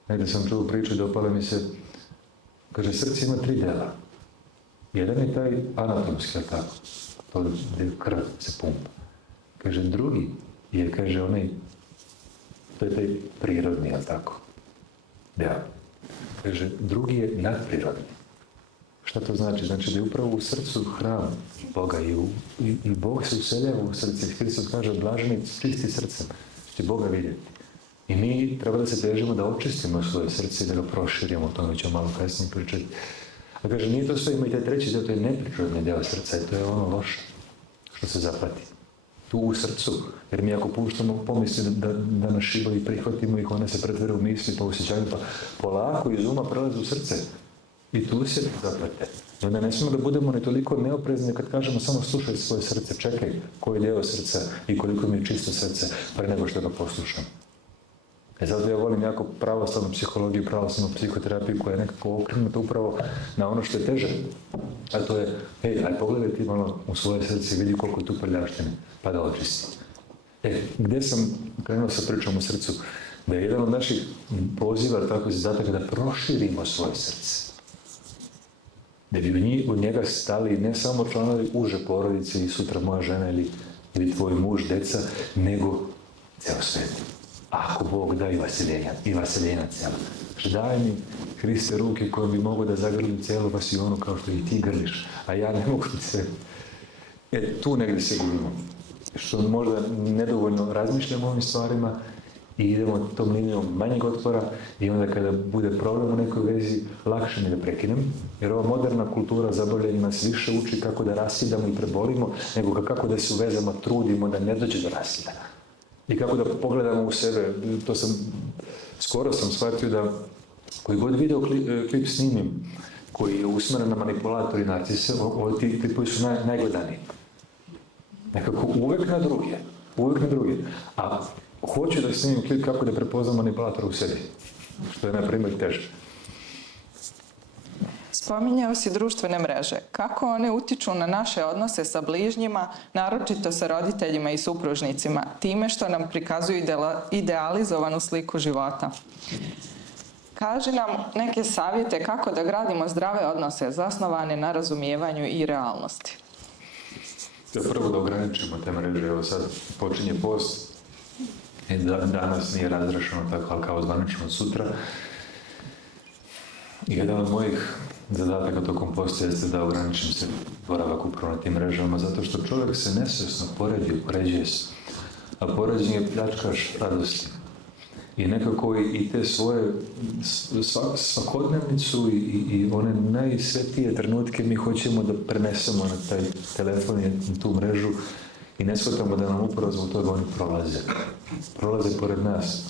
Negdje sam čuo priču i dopala mi se, kaže, srce ima 3 dela. Jedan je taj anatomski, jel tako? To gdje krv se pumpa. Kaže, drugi je, kaže, onaj, to je taj prirodni, jel tako? Deo. Kaže, drugi je nadprirodni. Šta to znači? Znači da je upravo u srcu hram Boga i Bog se useljava u srce. Hristos kaže, blaženi čisti srcem, će Boga vidjeti. I mi treba da se težimo da očistimo svoje srce i da ga proširimo, o tome ćemo malo kasnije pričati. A kaže, nije to sve, ima i taj treći deo, to je neprirodni deo srca i to je ono loše što se zapati. Tu u srcu, jer mi ako puštamo pomisli da nas šibaju i prihvatimo ih, one se pretvore u misli, pa osjećaju, pa polako iz uma prelaze u srce. I tu se zaplete. I onda ne smijemo da budemo ni toliko neoprezni kad kažemo samo slušaj svoje srce, čekaj koji je deo srca i koliko mi je čisto srce pre nego što ga poslušam. Zato ja volim jako pravoslavnu psihologiju, pravoslavnu psihoterapiju koja je nekako okrenuta upravo na ono što je teže. A to je, aj pogledaj ti malo u svoje srce i vidi koliko je tu prljavštine, pa da očisti. Gdje sam krenuo sa pričom u srcu? Da je jedan od naših poziva, tako zadatak, da proširimo svoje srce. Da bi u njega stali ne samo članovi uže porodice i sutra moja žena ili tvoj muž, deca, nego ceo svijet. Ako Bog da i vaseljenja cijela. Daj mi, Hriste, ruke koje bi mogu da zagrlim cijelu vasionu kao što i ti grliš, a ja ne mogu ti sve. Tu negdje se gubimo. Što možda nedovoljno razmišljamo o ovim stvarima i idemo tom linijom manjeg otpora i onda kada bude problem u nekoj vezi, lakše mi da prekinem, jer ova moderna kultura zabavljanja nas više uči kako da raskidamo i prebolimo, nego kako da se u vezama trudimo da ne dođe do raskida. I kako da pogledamo u sebe, skoro sam shvatio da koji god video klip snimim, koji je usmeren na manipulator i narcise, ti koji su najgledaniji. Nekako uvek na druge. A hoću da snimim klip kako da prepoznam manipulatora u sebi, što je na primjer teže. Spominjao si društvene mreže. Kako one utiču na naše odnose sa bližnjima, naročito sa roditeljima i supružnicima, time što nam prikazuju idealizovanu sliku života? Kaži nam neke savjete kako da gradimo zdrave odnose zasnovane na razumijevanju i realnosti. Prvo da ograničimo te mreže. Evo sad počinje post i danas nije razrešeno tako, ali kao zvanično od sutra. I jedan od mojih zadataka tokom posta jeste da ograničim se boravak upravo na tim mrežama, zato što čovjek se nesvjesno upoređuje se. A poređenje je pljačkaš radosti. I nekako i te svoje svakodnevnicu i one najsvetije trenutke mi hoćemo da prenesemo na taj telefon i na tu mrežu i ne shvatamo da nam upravo zbog toga oni prolaze. Prolaze pored nas.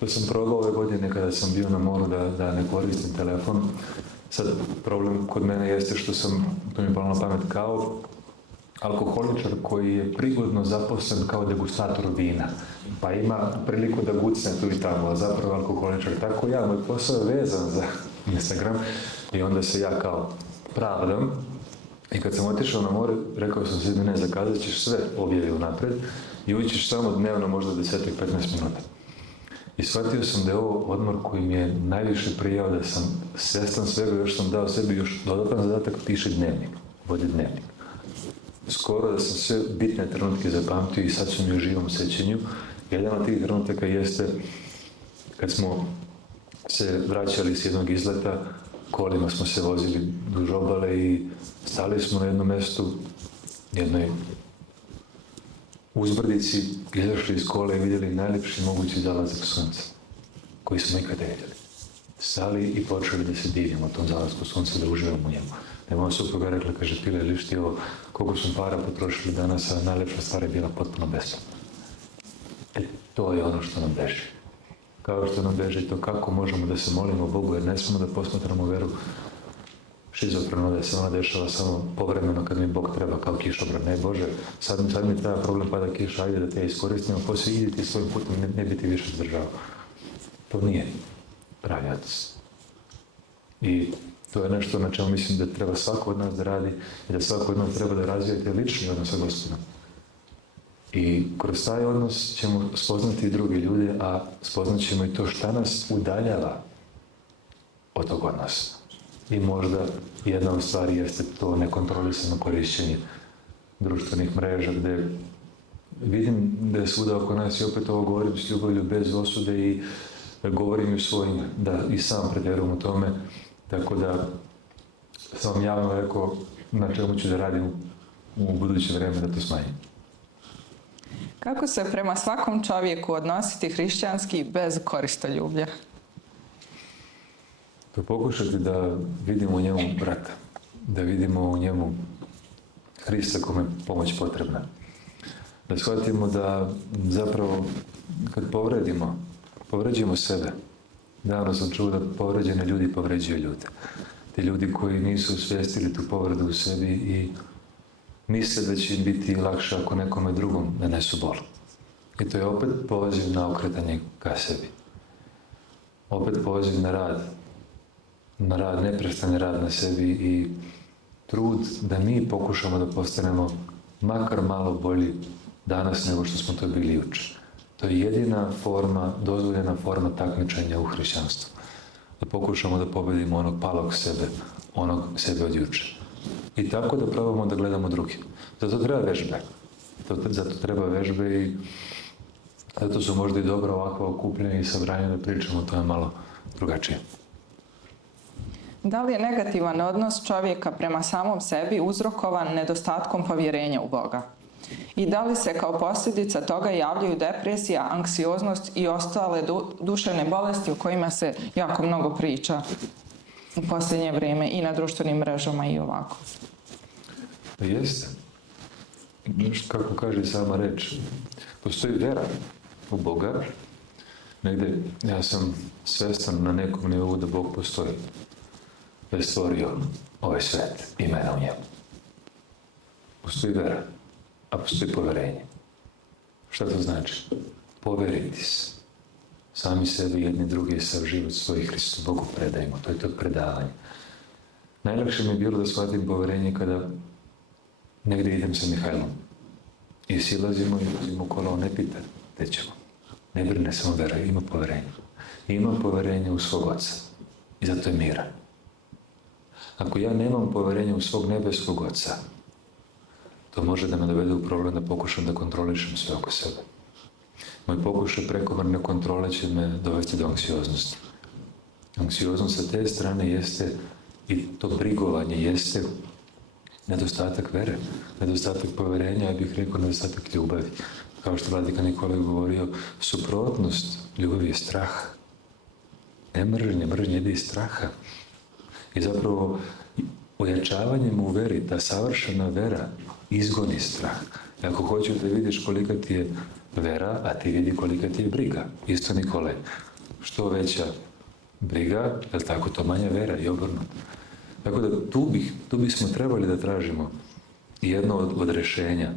To sam probao ove godine kada sam bio na moru da ne koristim telefon. Sad problem kod mene jeste što sam, to mi je palo na pamet, kao alkoholičar koji je prigodno zaposlen kao degustator vina. Pa ima priliku da gucne tu i tamo, a zapravo alkoholičar. Tako ja, moj posao je vezan za Instagram i onda se ja kao pravdam. I kad sam otišao na more, rekao sam sebi, ne, zakazat ćeš sve objave unapred i ućiš samo dnevno možda 10-15 minuta. I shvatio sam da je ovo odmor koji mi je najviše prijao, da sam svjestan svega, još sam dao sebi još dodatan zadatak, piše dnevnik, vodi dnevnik. Skoro da sam sve bitne trenutke zapamtio i sad su mi u živom sećanju. Jedan od tih trenutaka jeste kad smo se vraćali s jednog izleta, kolima smo se vozili duž obale i stali smo na jednom mjestu, jednoj uzbrdici, izašli iz kola i vidjeli najljepši mogući zalazak sunca koji smo ikada vidjeli. Stali i počeli da se divimo tom zalasku sunca, da uživamo u njemu. Da je moja supruga rekla, kaže, Pile, viš ti ovo, koliko smo para potrošili danas, a najljepša stvar je bila potpuno besplatna. To je ono što nam beži. Kao što nam beži to kako možemo da se molimo Bogu, jer ne smemo da posmatramo veru šizofreno, da se ona dešava samo povremeno kad mi Bog treba kao kišobran. Ne, Bože, sad mi treba problem pada kiša, ajde da te iskoristimo, poslije iditi svojim putem, ne biti više zdržao. To nije pravi otac. I to je nešto na čemu mislim da treba svako od nas da radi i da svako od nas treba da razvije te lični odnos sa Gospodom. I kroz taj odnos ćemo spoznati i druge ljude, a spoznat ćemo i to šta nas udaljava od tog odnosa. I možda jedna od stvari jeste to nekontrolisano korišćenje društvenih mreža, gdje vidim da je svuda oko nas i opet ovo govorim s ljubavlju bez osude i govorim u svojim, da i sam pretjerujem u tome, tako da sam vam javno rekao na čemu ću da radim u buduće vrijeme da to smanjim. Kako se prema svakom čovjeku odnositi hrišćanski bez koristoljublja? To pokušati da vidimo u njemu brata, da vidimo u njemu Hrista kome je pomoć potrebna. Da shvatimo da zapravo kad povređujemo sebe. Davno sam čuo da povređene ljudi povređuju ljude. Te ljudi koji nisu osvijestili tu povredu u sebi i misle da će im biti lakše ako nekome drugom nanesu bol. I to je opet poziv na okretanje ka sebi. Opet poziv na rad, neprestani rad na sebi i trud da mi pokušamo da postanemo makar malo bolji danas nego što smo to bili jučer. To je jedina forma, dozvoljena forma takmičenja u hrišćanstvu. Da pokušamo da pobedimo onog palog sebe, onog sebe od jučer. I tako da probamo da gledamo drugi. Zato treba vežbe. Zato treba vežbe i zato su možda i dobro ovakva okupljanja i sabranja da pričamo o tome malo drugačije. Da li je negativan odnos čovjeka prema samom sebi uzrokovan nedostatkom povjerenja u Boga? I da li se kao posljedica toga javljaju depresija, anksioznost i ostale duševne bolesti o kojima se jako mnogo priča u posljednje vrijeme i na društvenim mrežama i ovako? Pa jeste. Kako kaže sama reč, postoji vera u Boga. Negdje ja sam svjestan na nekom nivou da Bog postoji. Da je stvorio ovaj svet, imena u njemu. Postoji vera, a postoji poverenje. Šta to znači? Poveriti se. Sami sebi, jedni drugi, sav život svoj Hristu Bogu predajmo. To je to predavanje. Najlakše mi je bilo da shvatim poverenje kada negdje idem sa Mihajlom. I silazimo i ulazimo kolo, on ne pita gdje ćemo. Ne brine, samo veruje, ima poverenje. Ima poverenje u svog oca. I zato je miran. Ako ja nemam poverenja u svog nebeskog oca, to može da me dovede u problem da pokušam da kontrolišem sve oko sebe. Moj pokušaj prekomerne kontrole će me dovesti do anksioznosti. Anksioznost sa te strane jeste, i to brigovanje jeste, nedostatak vere, nedostatak poverenja, ja bih rekao nedostatak ljubavi. Kao što Vladika Nikola je govorio, suprotnost ljubavi je strah. Ne mržnje, mržnje ide iz straha. I zapravo ojačavanjem u veri, ta savršena vera izgoni strah. I ako hoćeš da vidiš kolika ti je vera, a ti vidi kolika ti je briga. Isto Nikole, što veća briga, je li tako, to manja vera i obrnuto. Tako da tu bismo trebali da tražimo jedno od rješenja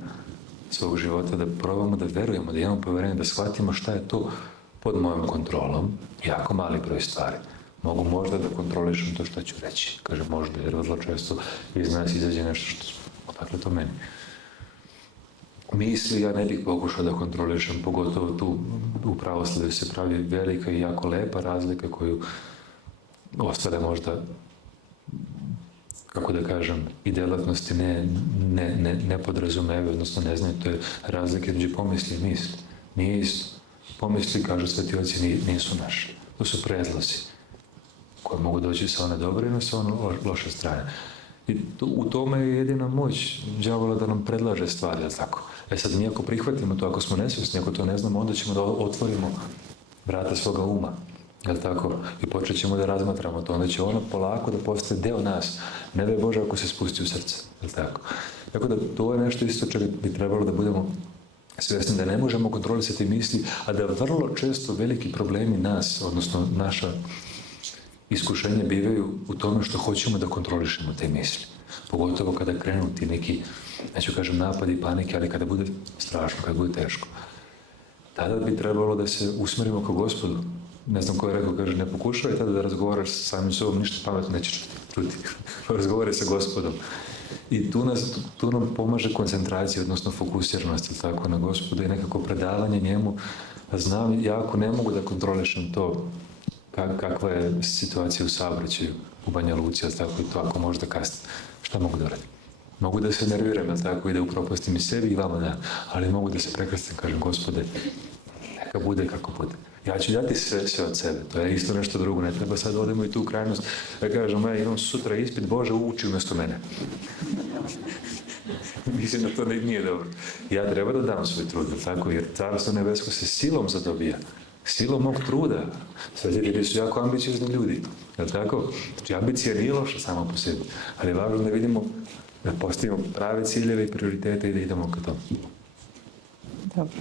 svog života, da probamo da verujemo, da imamo povjerenje, da shvatimo šta je to pod mojom kontrolom, jako mali broj stvari. Mogu možda da kontrolišem to što ću reći. Kažem možda, jer vrlo često iz nas izađe nešto što, odakle to meni. Misli ja ne bih pokušao da kontrolišem, pogotovo tu u pravoslavlju se pravi velika i jako lepa razlika koju ostale možda, kako da kažem, i delatnosti ne podrazumevaju, odnosno ne znaju, to je razlika između pomisli i misli. Nije isto. Pomisli, kažu sveti oci, nisu naše. To su predlozi koje mogu doći sa one dobre i sa one loše strane. I u tome je jedina moć đavola da nam predlaže stvari, je li tako? Sad mi ako prihvatimo to, ako smo nesvjesni, ako to ne znamo, onda ćemo da otvorimo vrata svoga uma, je li tako? I počet ćemo da razmatramo to, onda će ono polako da postane deo nas. Ne daj Bože ako se spusti u srce, je li tako? Tako da to je nešto isto čega bi trebalo da budemo svjesni, da ne možemo kontrolisati misli, a da vrlo često veliki problemi nas, odnosno naša iskušenja bivaju u tome što hoćemo da kontrolišemo te misli. Pogotovo kada krenu ti neki, neću kažem napadi, panike, ali kada bude strašno, kada bude teško. Tada bi trebalo da se usmerimo ka Gospodu. Ne znam ko je rekao, kaže, ne pokušavaj tada da razgovaraš sa samim sobom, ništa pametno nećeš čuti. Razgovaraj sa Gospodom. I tu nam pomaže koncentracija, odnosno fokusiranost, tako, na Gospodu i nekako predavanje njemu. Znam, ja ako ne mogu da kontrolišem to, kakva je situacija u saobraćaju u Banja Luci, ali tako i to, ako možda kasnije, šta mogu da radim? Mogu da se nerviram, ali tako, i da upropastim i sebi i vama, da, ali mogu da se prekrastim, kažem, Gospode, neka bude kako bude. Ja ću dati sve od sebe, to je isto nešto drugo, ne treba sad odemo i tu u krajnost, da kažem, ja imam sutra ispit, Bože, uči umjesto mene. Mislim da to nije dobro. Ja treba da dam svoj trud, tako, jer Carstvo nebesko se silom zadobija. Silom mog truda. Svetitelji su jako ambiciozni ljudi. Je li tako? Znači, ambicija nije loša samo po sebi. Ali je važno da vidimo, da postavimo prave ciljeve i prioritete i da idemo ka tomu. Dobro.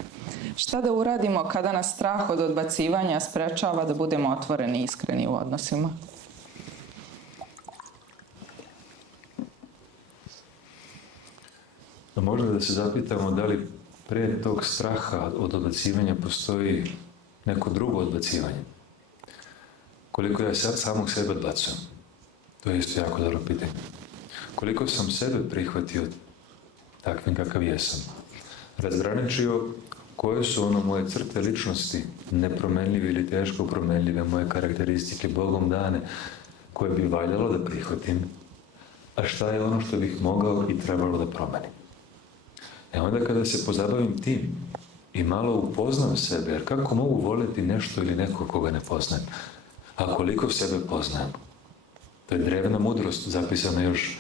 Šta da uradimo kada nas strah od odbacivanja sprečava da budemo otvoreni i iskreni u odnosima? Možda da se zapitamo da li pre tog straha od odbacivanja postoji neko drugo odbacivanje. Koliko ja sad samog sebe odbacujem? To je isto jako dobro pitanje. Koliko sam sebe prihvatio takvim kakav jesam? Razgraničio koje su moje crte ličnosti, nepromenljive ili teško promenljive, moje karakteristike Bogom dane, koje bi valjalo da prihvatim, a šta je ono što bih mogao i trebalo da promenim. Onda kada se pozabavim tim i malo upoznam sebe, jer kako mogu voljeti nešto ili nekog koga ne poznajem, a koliko sebe poznajem? To je drevna mudrost zapisana još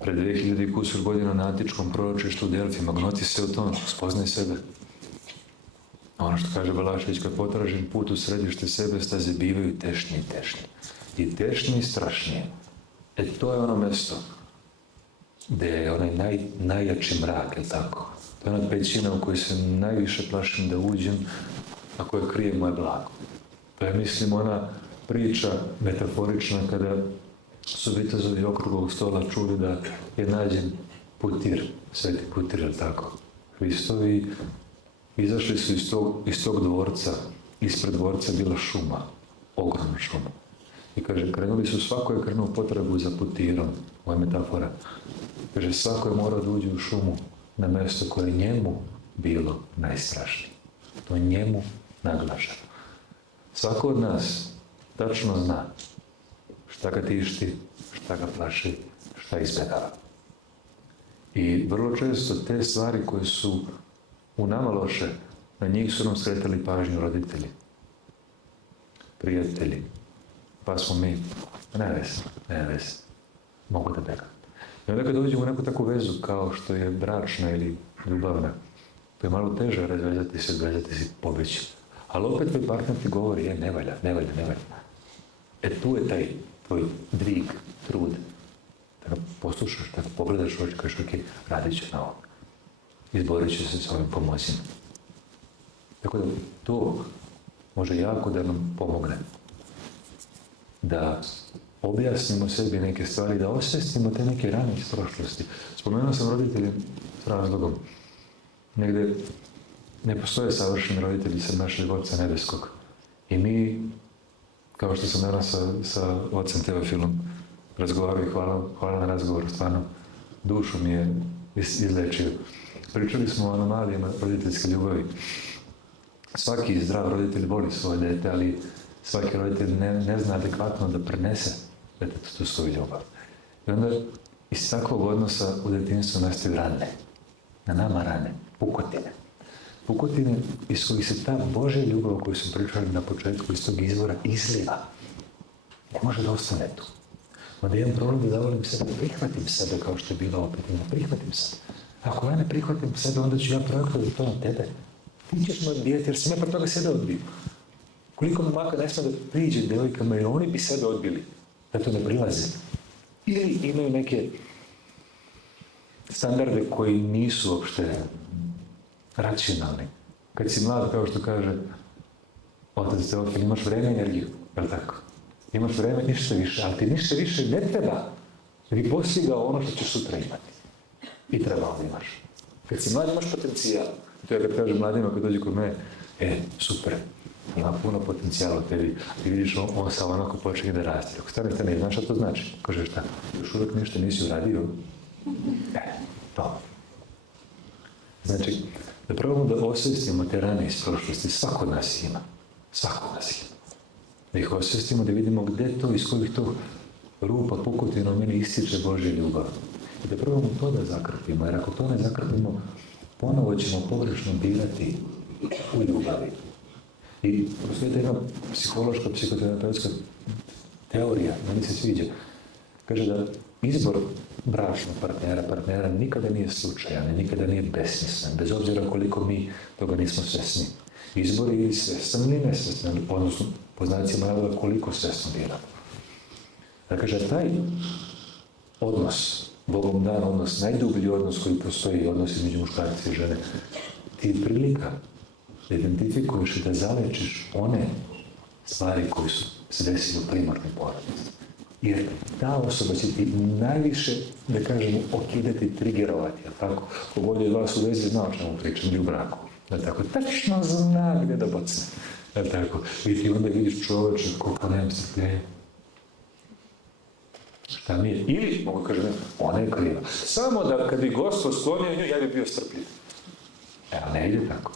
pred 2000 i kusur godina na antičkom proročištu u Delfima. Gnoti se u tom, spoznaj sebe. Ono što kaže Balašević, kad potražim put u središte sebe, staze bivaju tešnije i tešnije. I tešnije i strašnije. To je ono mjesto gdje je onaj najjači mrak, je tako? To je ona pećina u kojoj se najviše plašim da uđem, a koja krije moje blago. To je, mislim, ona priča metaforična kada su vitezovi okruglog stola čuli da je nađen putir, sveti putir, je tako? Hristovi izašli su iz tog dvorca, ispred dvorca bila šuma, ogromna šuma. I kaže, krenuli su, svako je krenuo potrebu za putirom. Ovo je metafora. Kaže, svako je morao da uđe u šumu na mjesto koje je njemu bilo najstrašnije. To je njemu naglašeno. Svako od nas tačno zna šta ga tišti, šta ga plaši, šta izbjegava. I vrlo često te stvari koje su u nama loše, na njih su nam skretali pažnju roditelji, prijatelji, pa smo mi, ne vez, mogu da begam. I onda kad dođemo u neku takvu vezu kao što je bračna ili ljubavna, to je malo teže razvezati se, odvezati se, pobeći. Ali opet tvoj partner ti govori, ne valja. Tu je taj tvoj dvig, trud. Da ga poslušaš, da ga pogledaš u oči, kažeš, ok, radit ću na ovom. Izborit ću se s ovim pomocima. Tako da to može jako da nam pomogne. Da objasnimo sebi neke stvari, da osvestimo te neke rane iz prošlosti. Spomenuo sam roditelje s razlogom. Negde ne postoje savršeni roditelji sa našeg Oca Nebeskog. I mi, kao što sam danas sa ocem Teofilom razgovarao i hvala na razgovoru, stvarno, dušu mi je izlečio. Pričali smo o anomalijama roditeljske ljubavi. Svaki zdrav roditelj voli svoje dete, ali svaki roditelj ne zna adekvatno da prenese detetu tu svoju ljubav. I onda iz takvog odnosa u detinjstvu nastaju rane. Na nama rane, pukotine. Pukotine iz kojih se ta Božja ljubav koju smo pričali na početku iz tog izvora izliva. Ne može da ostane tu. Onda imam problem da volim sebe, da prihvatim sebe kao što je bilo opet i ne prihvatim sebe. Ako ja ne prihvatim sebe, onda ću ja projektovati to na tebe. Ti ćeš me odbijati jer sam ja pre toga sebe odbio. Koliko momaka ne smije da priđe devojkama i oni bi sebe odbili, da to ne prilaze. Ili imaju neke standarde koji nisu uopšte racionalni. Kad si mlad, kao što kaže otac Teofil, imaš vreme i energiju, je li tako? Imaš vreme, ništa više, ali ti ništa više ne treba da bi postigao ono što ćeš sutra imati. I trebao da imaš. Kad si mlad, imaš potencijal. To je kad kažem mladima kad dođe kod mene, super, ima puno potencijala u tebi. Ti vidiš, on sad onako počinje da raste. Ako stane, znaš šta to znači? Kaže šta, još uvijek ništa nisi uradio. To. Znači, da probamo da osvestimo te rane iz prošlosti, svako od nas ima. Da ih osvestimo, da vidimo gde to, iz kojih to rupa, pukotina u meni ističe Božja ljubav. I da probamo to da zakrpimo, jer ako to ne zakrpimo, ponovo ćemo pogrešno birati u ljubavi. I postoji jedna psihološka, psihoterapeutska teorija, meni se sviđa. Kaže da izbor bračnog partnera nikada nije slučajan, nikada nije besmislen, bez obzira koliko mi toga nismo svesni. Izbor je svestan ili nesvestan, odnosno po znacima navoda koliko svesno biramo. Da kaže, taj odnos, Bogom dan odnos, najdublji odnos koji postoji, odnos između muškarca i žene, ti je prilika da identifikuješ i da zalečiš one stvari koje su se desile u primarnoj porodici. Jer ta osoba će ti najviše, da kažemo, okidati, trigerovati, jel tako? Kogod je od vas u vezi zna o čemu pričam ili u braku. Jel tako? Tačno zna gdje da bocne. Jel tako? I ti onda vidiš čoveče koliko nemam strpljenja. Šta mi je? Ili, mogu kažem, ona je kriva. Samo da kad bi Gospod sklonio nju, ja bi bio strpljiv. Evo, ne ide tako.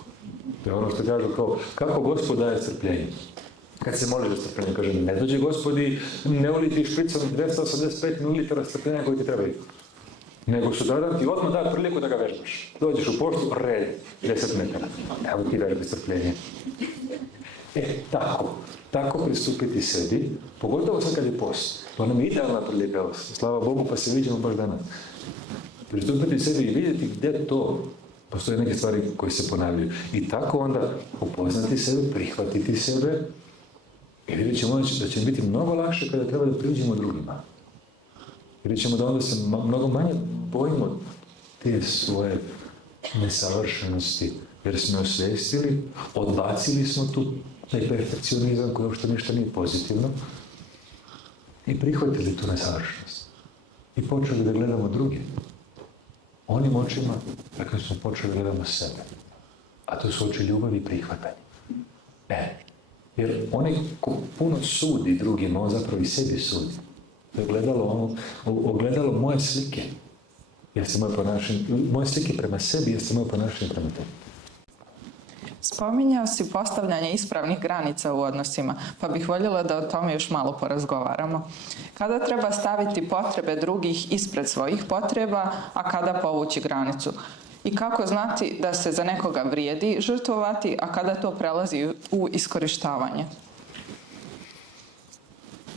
To je ono što kažu kao, kako Gospod daje strpljenje? Kad se moliš za strpljenje, kaže, ne dođe Gospodi, ne uliti špricom 285 ml strpljenja koji ti trebaju. Nego su da ti odmah da priliku da ga vežbaš. Dođeš u poštu, red, 10 metara. Evo ti vežbi strpljenje. Tako pristupiti sebi, pogotovo sad kad je post. To nam je idealna prilika, slava Bogu, pa se vidimo baš danas. Pristupiti sebi i vidjeti gdje to postoje neke stvari koje se ponavljaju. I tako onda upoznati sebe, prihvatiti sebe i vidjet ćemo da će biti mnogo lakše kada treba da priđemo drugima. Vidjet ćemo da onda se mnogo manje bojimo te svoje nesavršenosti, jer smo osvestili, odbacili smo tu taj perfekcionizam koji uopšte ništa nije pozitivno i prihvatili tu nesavršenost. I počeli da gledamo druge. Onim očima, dakle smo počeli da gledamo sebe. A to su oči ljubavi i prihvatanja. Jer onaj ko puno sudi drugima, on zapravo i sebi sudi. To je ogledalo moje slike. Jeste moje slike prema sebi, jeste moje ponašanje prema tebi. Spominjao si postavljanje ispravnih granica u odnosima, pa bih voljela da o tome još malo porazgovaramo. Kada treba staviti potrebe drugih ispred svojih potreba, a kada povući granicu? I kako znati da se za nekoga vrijedi žrtvovati, a kada to prelazi u iskorištavanje?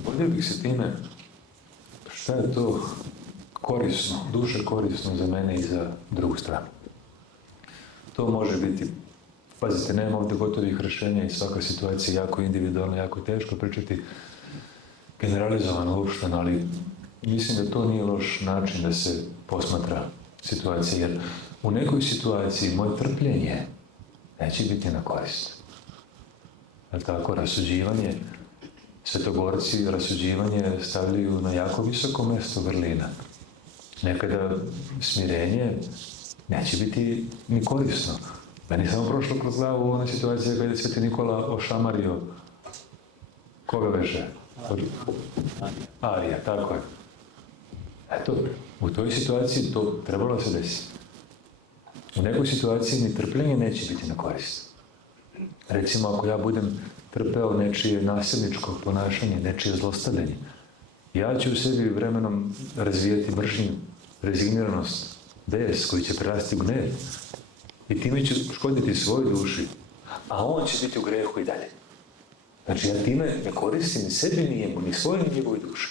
Vodio bih se time šta je to korisno, duše korisno za mene i za drugu stranu. To može biti, pazite, nema ovdje gotovih rješenja i svaka situacija je jako individualna, jako teško pričati generalizovano uopšteno, ali mislim da to nije loš način da se posmatra situacija, jer u nekoj situaciji moje trpljenje neće biti na korist. Jer tako, rasuđivanje, svetogorci rasuđivanje stavljaju na jako visoko mjesto vrlina. Nekada smirenje neće biti ni korisno. Meni samo prošlo kroz glavu ona situacija kada je Sveti Nikola ošamario koga veže? Arija, tako je. Eto, u toj situaciji to trebalo se desiti. U nekoj situaciji ni trpljenje neće biti na korist. Recimo, ako ja budem trpeo nečije nasilničko ponašanje, nečije zlostavljanje, ja ću u sebi vremenom razvijati mržnju, rezigniranost, bes koji će prerasti u gnev. I time ću škoditi svojoj duši, a on će biti u grehu i dalje. Znači, ja time ne koristim ni sebi, ni njemu, ni svojoj, ni njegovoj duši.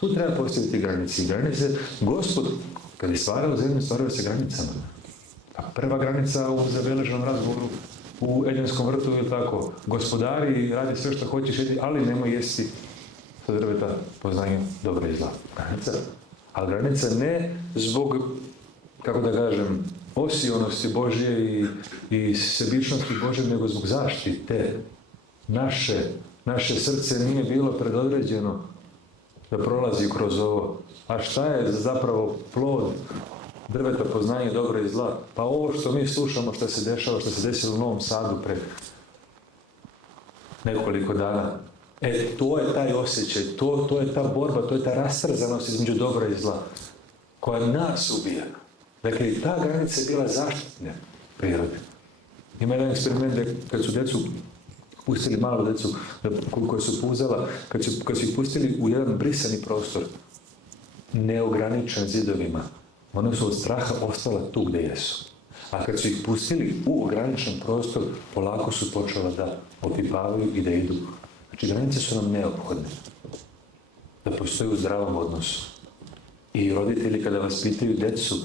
Tu treba postaviti granice. Granice, Gospod, kad je stvarao zemlju, stvarao se granicama. A prva granica u zabeleženom razgovoru u Edenskom vrtu je tako, gospodari, radi sve što hoćeš, ali nemoj jesti sa drveta poznanja dobra i zla. Granica. Ali granica ne zbog, kako da kažem, osionosti Božje i sebičnosti Božje, nego zbog zaštite. Naše srce nije bilo predodređeno da prolazi kroz ovo. A šta je zapravo plod drveta poznanja dobra i zla? Pa ovo što mi slušamo, što se dešava, što se desilo u Novom Sadu pre nekoliko dana. To je taj osjećaj, to je ta borba, to je ta rastrzanost između dobra i zla, koja nas ubija. Dakle, i ta granica je bila zaštitne prirode. Ima jedan eksperiment kad su decu pustili, malo decu, koja su puzala, kad su ih pustili u jedan brisani prostor, neograničen zidovima, one su od straha ostala tu gdje jesu. A kad su ih pustili u ograničen prostor, polako su počela da opipavaju i da idu. Znači, granice su nam neophodne da postoji u zdravom odnosu. I roditelji kada vas pitaju djecu,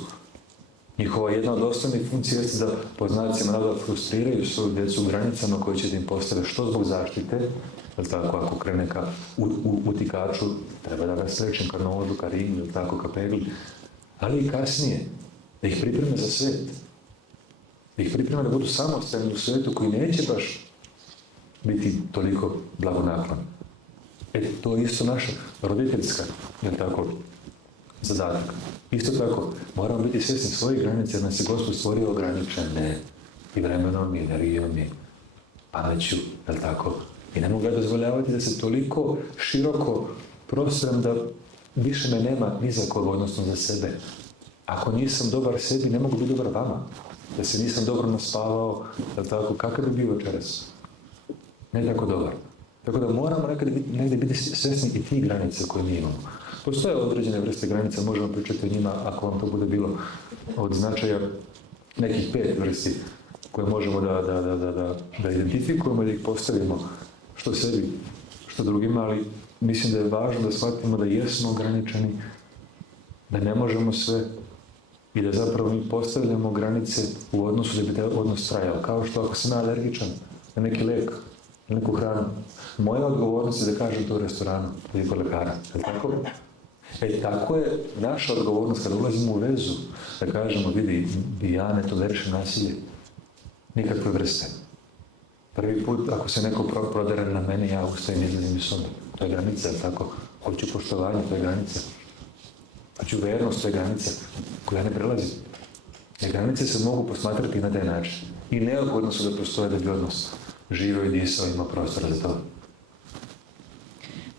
njihova jedna od osnovnih funkcija jeste da po znacima navoda frustriraju svoju djecu u granicama koje ćete im postaviti, što zbog zaštite, ili tako, ako krene ka utikaču, treba da ga srećem ka novodu, ka rinju, ili tako, ka pegli, ali i kasnije, da ih pripreme za svet, da ih pripreme da budu samostalni u svetu koji neće baš biti toliko blagonaklon. To je isto naša roditeljska, ili tako, zadatak. Isto tako, moramo biti svjesni svojih granica jer nas je Gospod stvorio ograničene i vremenom i energijom i pameću, jel tako? I ne mogu ga dozvoljavati da se toliko široko prostrem da više me nema ni za koga, odnosno za sebe. Ako nisam dobar sebi, ne mogu biti dobar vama. Da se nisam dobro naspavao, jel tako? Kakav bi bio večeras? Ne tako dobar. Tako da moramo negdje biti svjesni i tih granica koje mi imamo. Postoje određene vrste granica, možemo pričati o njima ako vam to bude bilo od značaja nekih 5 vrsti koje možemo da identifikujemo i da ih postavimo što sebi, što drugima, ali mislim da je važno da shvatimo da jesmo ograničeni, da ne možemo sve i da zapravo mi postavljamo granice u odnosu da bi taj odnos trajao. Kao što ako sam alergičan na neki lek, na neku hranu, moja odgovornost je da kažem to u restoranu, ili kod lekara, je li tako? Tako je naša odgovornost kada ulazimo u vezu, da kažemo, vidi, ja ne tolerišem nasilje, nikakve vrste. Prvi put, ako se neko prodere na mene, ja ustajem i izlazim iz sobe. To je granica, tako? Hoću poštovanje, to je granica. Hoću vernost, to je granica koju ja ne prelazim. Granice se mogu posmatrati na taj način. I neophodno su da postoje da bi odnos živeo i disao, ima prostora za to.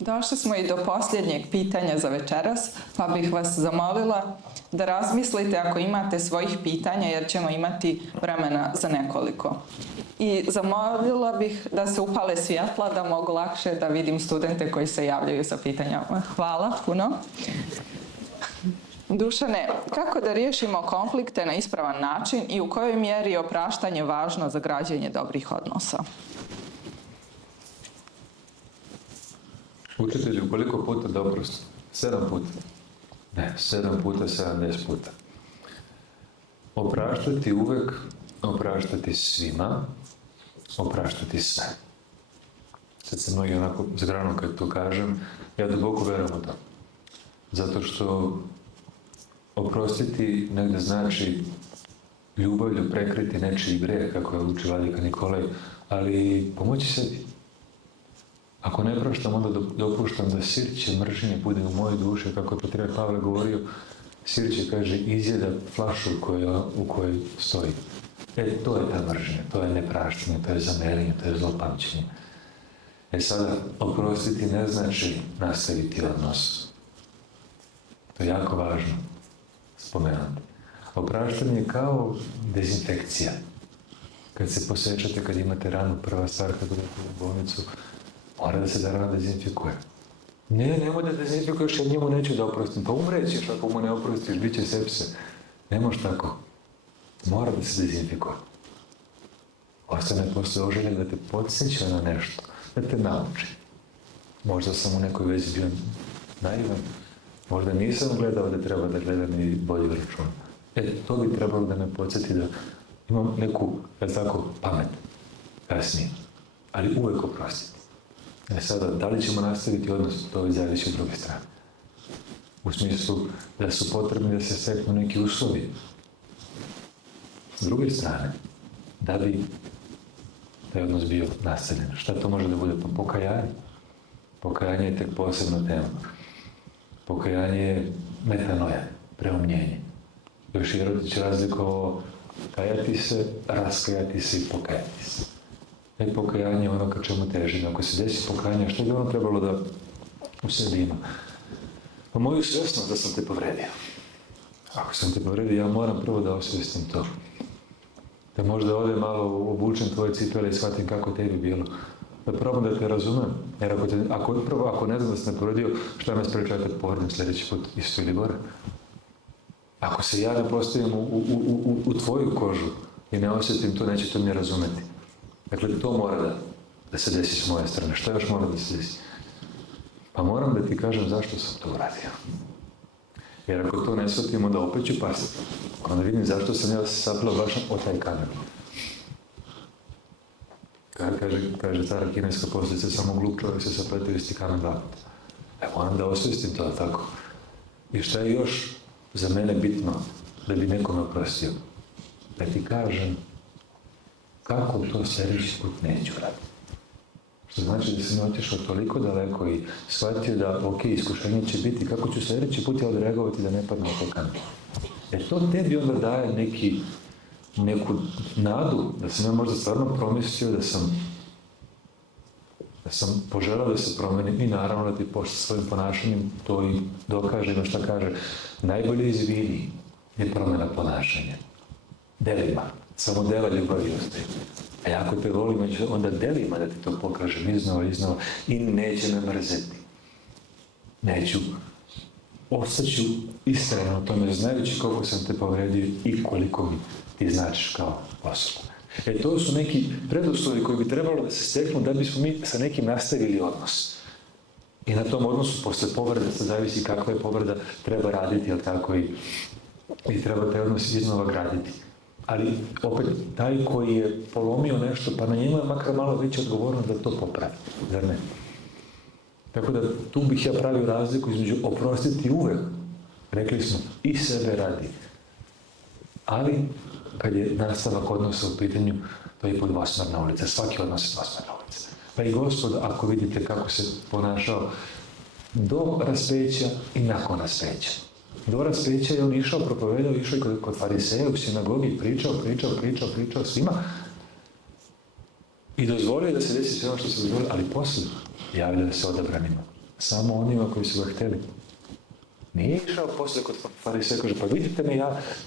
Došli smo i do posljednjeg pitanja za večeras, pa bih vas zamolila da razmislite ako imate svojih pitanja, jer ćemo imati vremena za nekoliko. I zamolila bih da se upale svjetla, da mogu lakše da vidim studente koji se javljaju sa pitanjama. Hvala puno. Dušane, kako da riješimo konflikte na ispravan način i u kojoj mjeri je opraštanje važno za građenje dobrih odnosa? Učitelju, koliko puta da oprosti? 7 puta. Ne, 7 puta, 70 puta. Opraštati uvek, opraštati svima, opraštati sve. Sad se mnogi onako zgranu kad to kažem, ja duboko verujem u to. Zato što oprostiti negde znači ljubavlju prekriti nečiji greh, kako je uči vladika Nikolaj, ali pomoći sebi. Ako ne praštam, onda dopuštam da sirće mržnje bude u mojoj duši, kako je patrijarh Pavle govorio, sirće, kaže, izjeda flašu u kojoj stoji. To je ta mržnja, to je nepraštanje, to je zamerenje, to je zlopamćenje. Sada, oprostiti ne znači nastaviti odnos. To je jako važno spomenuti. Opraštanje je kao dezinfekcija. Kad se posečete, kad imate ranu, prva stvar kad odete u bolnicu, mora da se ta rana dezinfikuje. Nemoj da dezinfikuješ, jer njemu neću da oprostim. Pa umrećeš ako mu ne oprostiš, bit će sepse. Ne može tako. Mora da se dezinfikuje. Ostane posle oželja da te podsjeća na nešto, da te nauči. Možda sam u nekoj vezi bio naivan, možda nisam gledao da treba da gledam i bolji račun. To bi trebalo da me podsjeti da imam neku, pamet kasnije. Ali uvek oprostiti. Sada, da li ćemo nastaviti odnos, to zavisi od druge strane. U smislu da su potrebni da se steknu neki uslovi. S druge strane, da bi taj odnos bio nastavljen. Šta to može da bude? Pa pokajanje. Pokajanje je tek posebna tema. Pokajanje je metanoja, preumljenje. Još Jerotić razlikovao kajati se, raskajati se i pokajati se. Pokajanje je ono ka čemu težim. Ako se desi pokajanje, što bi ono trebalo da u sebi ima? Pa moju svjesnost da sam te povredio. Ako sam te povredio, ja moram prvo da osvjestim to. Da možda ovdje malo obučem tvoje cipele i shvatim kako tebi bilo. Da probam da te razumem. Jer ako ne znam da sam te povredio, šta me sprečava kad povredim sljedeći put isto ili gore? Ako se ja ne postavim u tvoju kožu i ne osjetim to, neće to mi razumeti. Dakle, to mora da se desi s moje strane. Šta još mora da se desi? Pa moram da ti kažem zašto sam to uradio. Jer ako to ne shvatimo, da opet ću pasti. Onda vidim zašto sam ja saplao baš o taj kamen. Kaže stara kineska posljedica, samo glup čovjek se sapletio isti kamen 2 puta. Moram da osvjestim to, tako. I šta je još za mene bitno da bi nekome oprostio? Da ti kažem kako to sljedeći put neću raditi. Što znači da sam otišao toliko daleko i shvatio da, iskušenje će biti, kako ću sljedeći put odreagovati da ne padne u to kamen. To tebi onda daje neku nadu, da sam ja možda stvarno promislio da sam poželao da se promenim i naravno da ti pošto svojim ponašanjem to i dokaže, ima šta kaže. Najbolje izvini je promjena ponašanja. Delima. Samo dela ljubavi ostaje. A ako te volim, onda delima da ti to pokažem iznova i neće me mrzeti. Neću. Ostaću istrajno o tome, znajući koliko sam te povredio i koliko mi ti značiš kao osoba. To su neki preduslovi koji bi trebalo da se steknu da bismo mi sa nekim nastavili odnos. I na tom odnosu, posle povrede, sad zavisi kakva je povreda, treba raditi, ali tako i treba taj odnos iznova graditi. Ali, opet, taj koji je polomio nešto, pa na njemu je makar malo veća odgovornost da to popravi, zar ne? Tako da, tu bih ja pravio razliku između oprostiti uvek, rekli smo, i sebe radi. Ali, kad je nastavak odnosa u pitanju, to je dvosmerna ulica, svaki odnos je dvosmerna ulica. Pa i Gospod, ako vidite kako se ponašao do raspeća i nakon raspeća. Do raspeća je on išao, propovedao, išao i kod fariseja u sinagogi, pričao svima. I dozvolio da se desi sve ono što se dozvolio, ali poslije javljaju se odabranima. Samo onima koji su ga htjeli. Nije išao poslije kod fariseja i kaže, pa vidite me,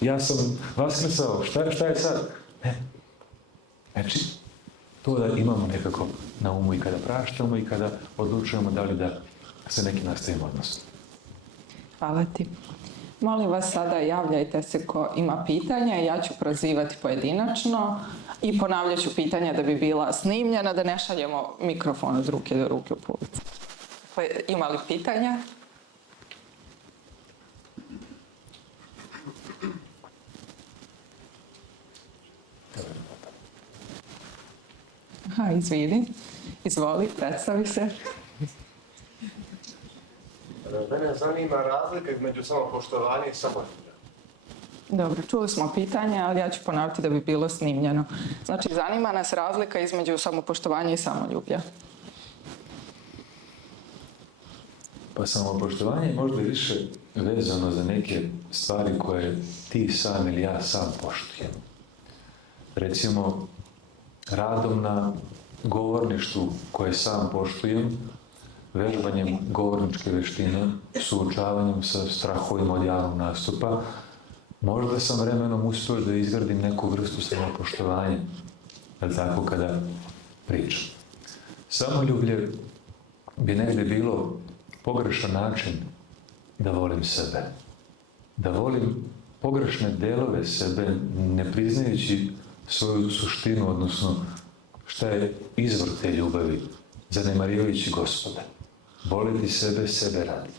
ja sam vaskrsao, šta je sad? Ne. Znači, to da imamo nekako na umu i kada praštamo i kada odlučujemo da li da se neki nastavimo odnos. Hvala ti. Molim vas sada javljajte se ko ima pitanja, ja ću prozivati pojedinačno i ponavljat ću pitanja da bi bila snimljena, da ne šaljemo mikrofon od ruke do ruke u ulici. Ima li pitanja? Aha, izvoli, predstavi se. Mene zanima razlika između samopoštovanja i samoljublja. Dobro, čuli smo pitanje, ali ja ću ponoviti da bi bilo snimljeno. Znači, zanima nas razlika između samopoštovanja i samoljublja. Pa samopoštovanje je možda više vezano za neke stvari koje ti sam ili ja sam poštujem. Recimo, radom na govorništvu koje sam poštujem, vežbanjem govorničke veštine, suočavanjem sa strahovima od javnog nastupa, možda sam vremenom uspio da izgradim neku vrstu samopoštovanja, ali tako kada pričam. Samoljublje bi negdje bilo pogrešan način da volim sebe. Da volim pogrešne delove sebe, ne priznajući svoju suštinu, odnosno šta je izvor te ljubavi, zanemarivajući Gospoda. Voleti sebe radi.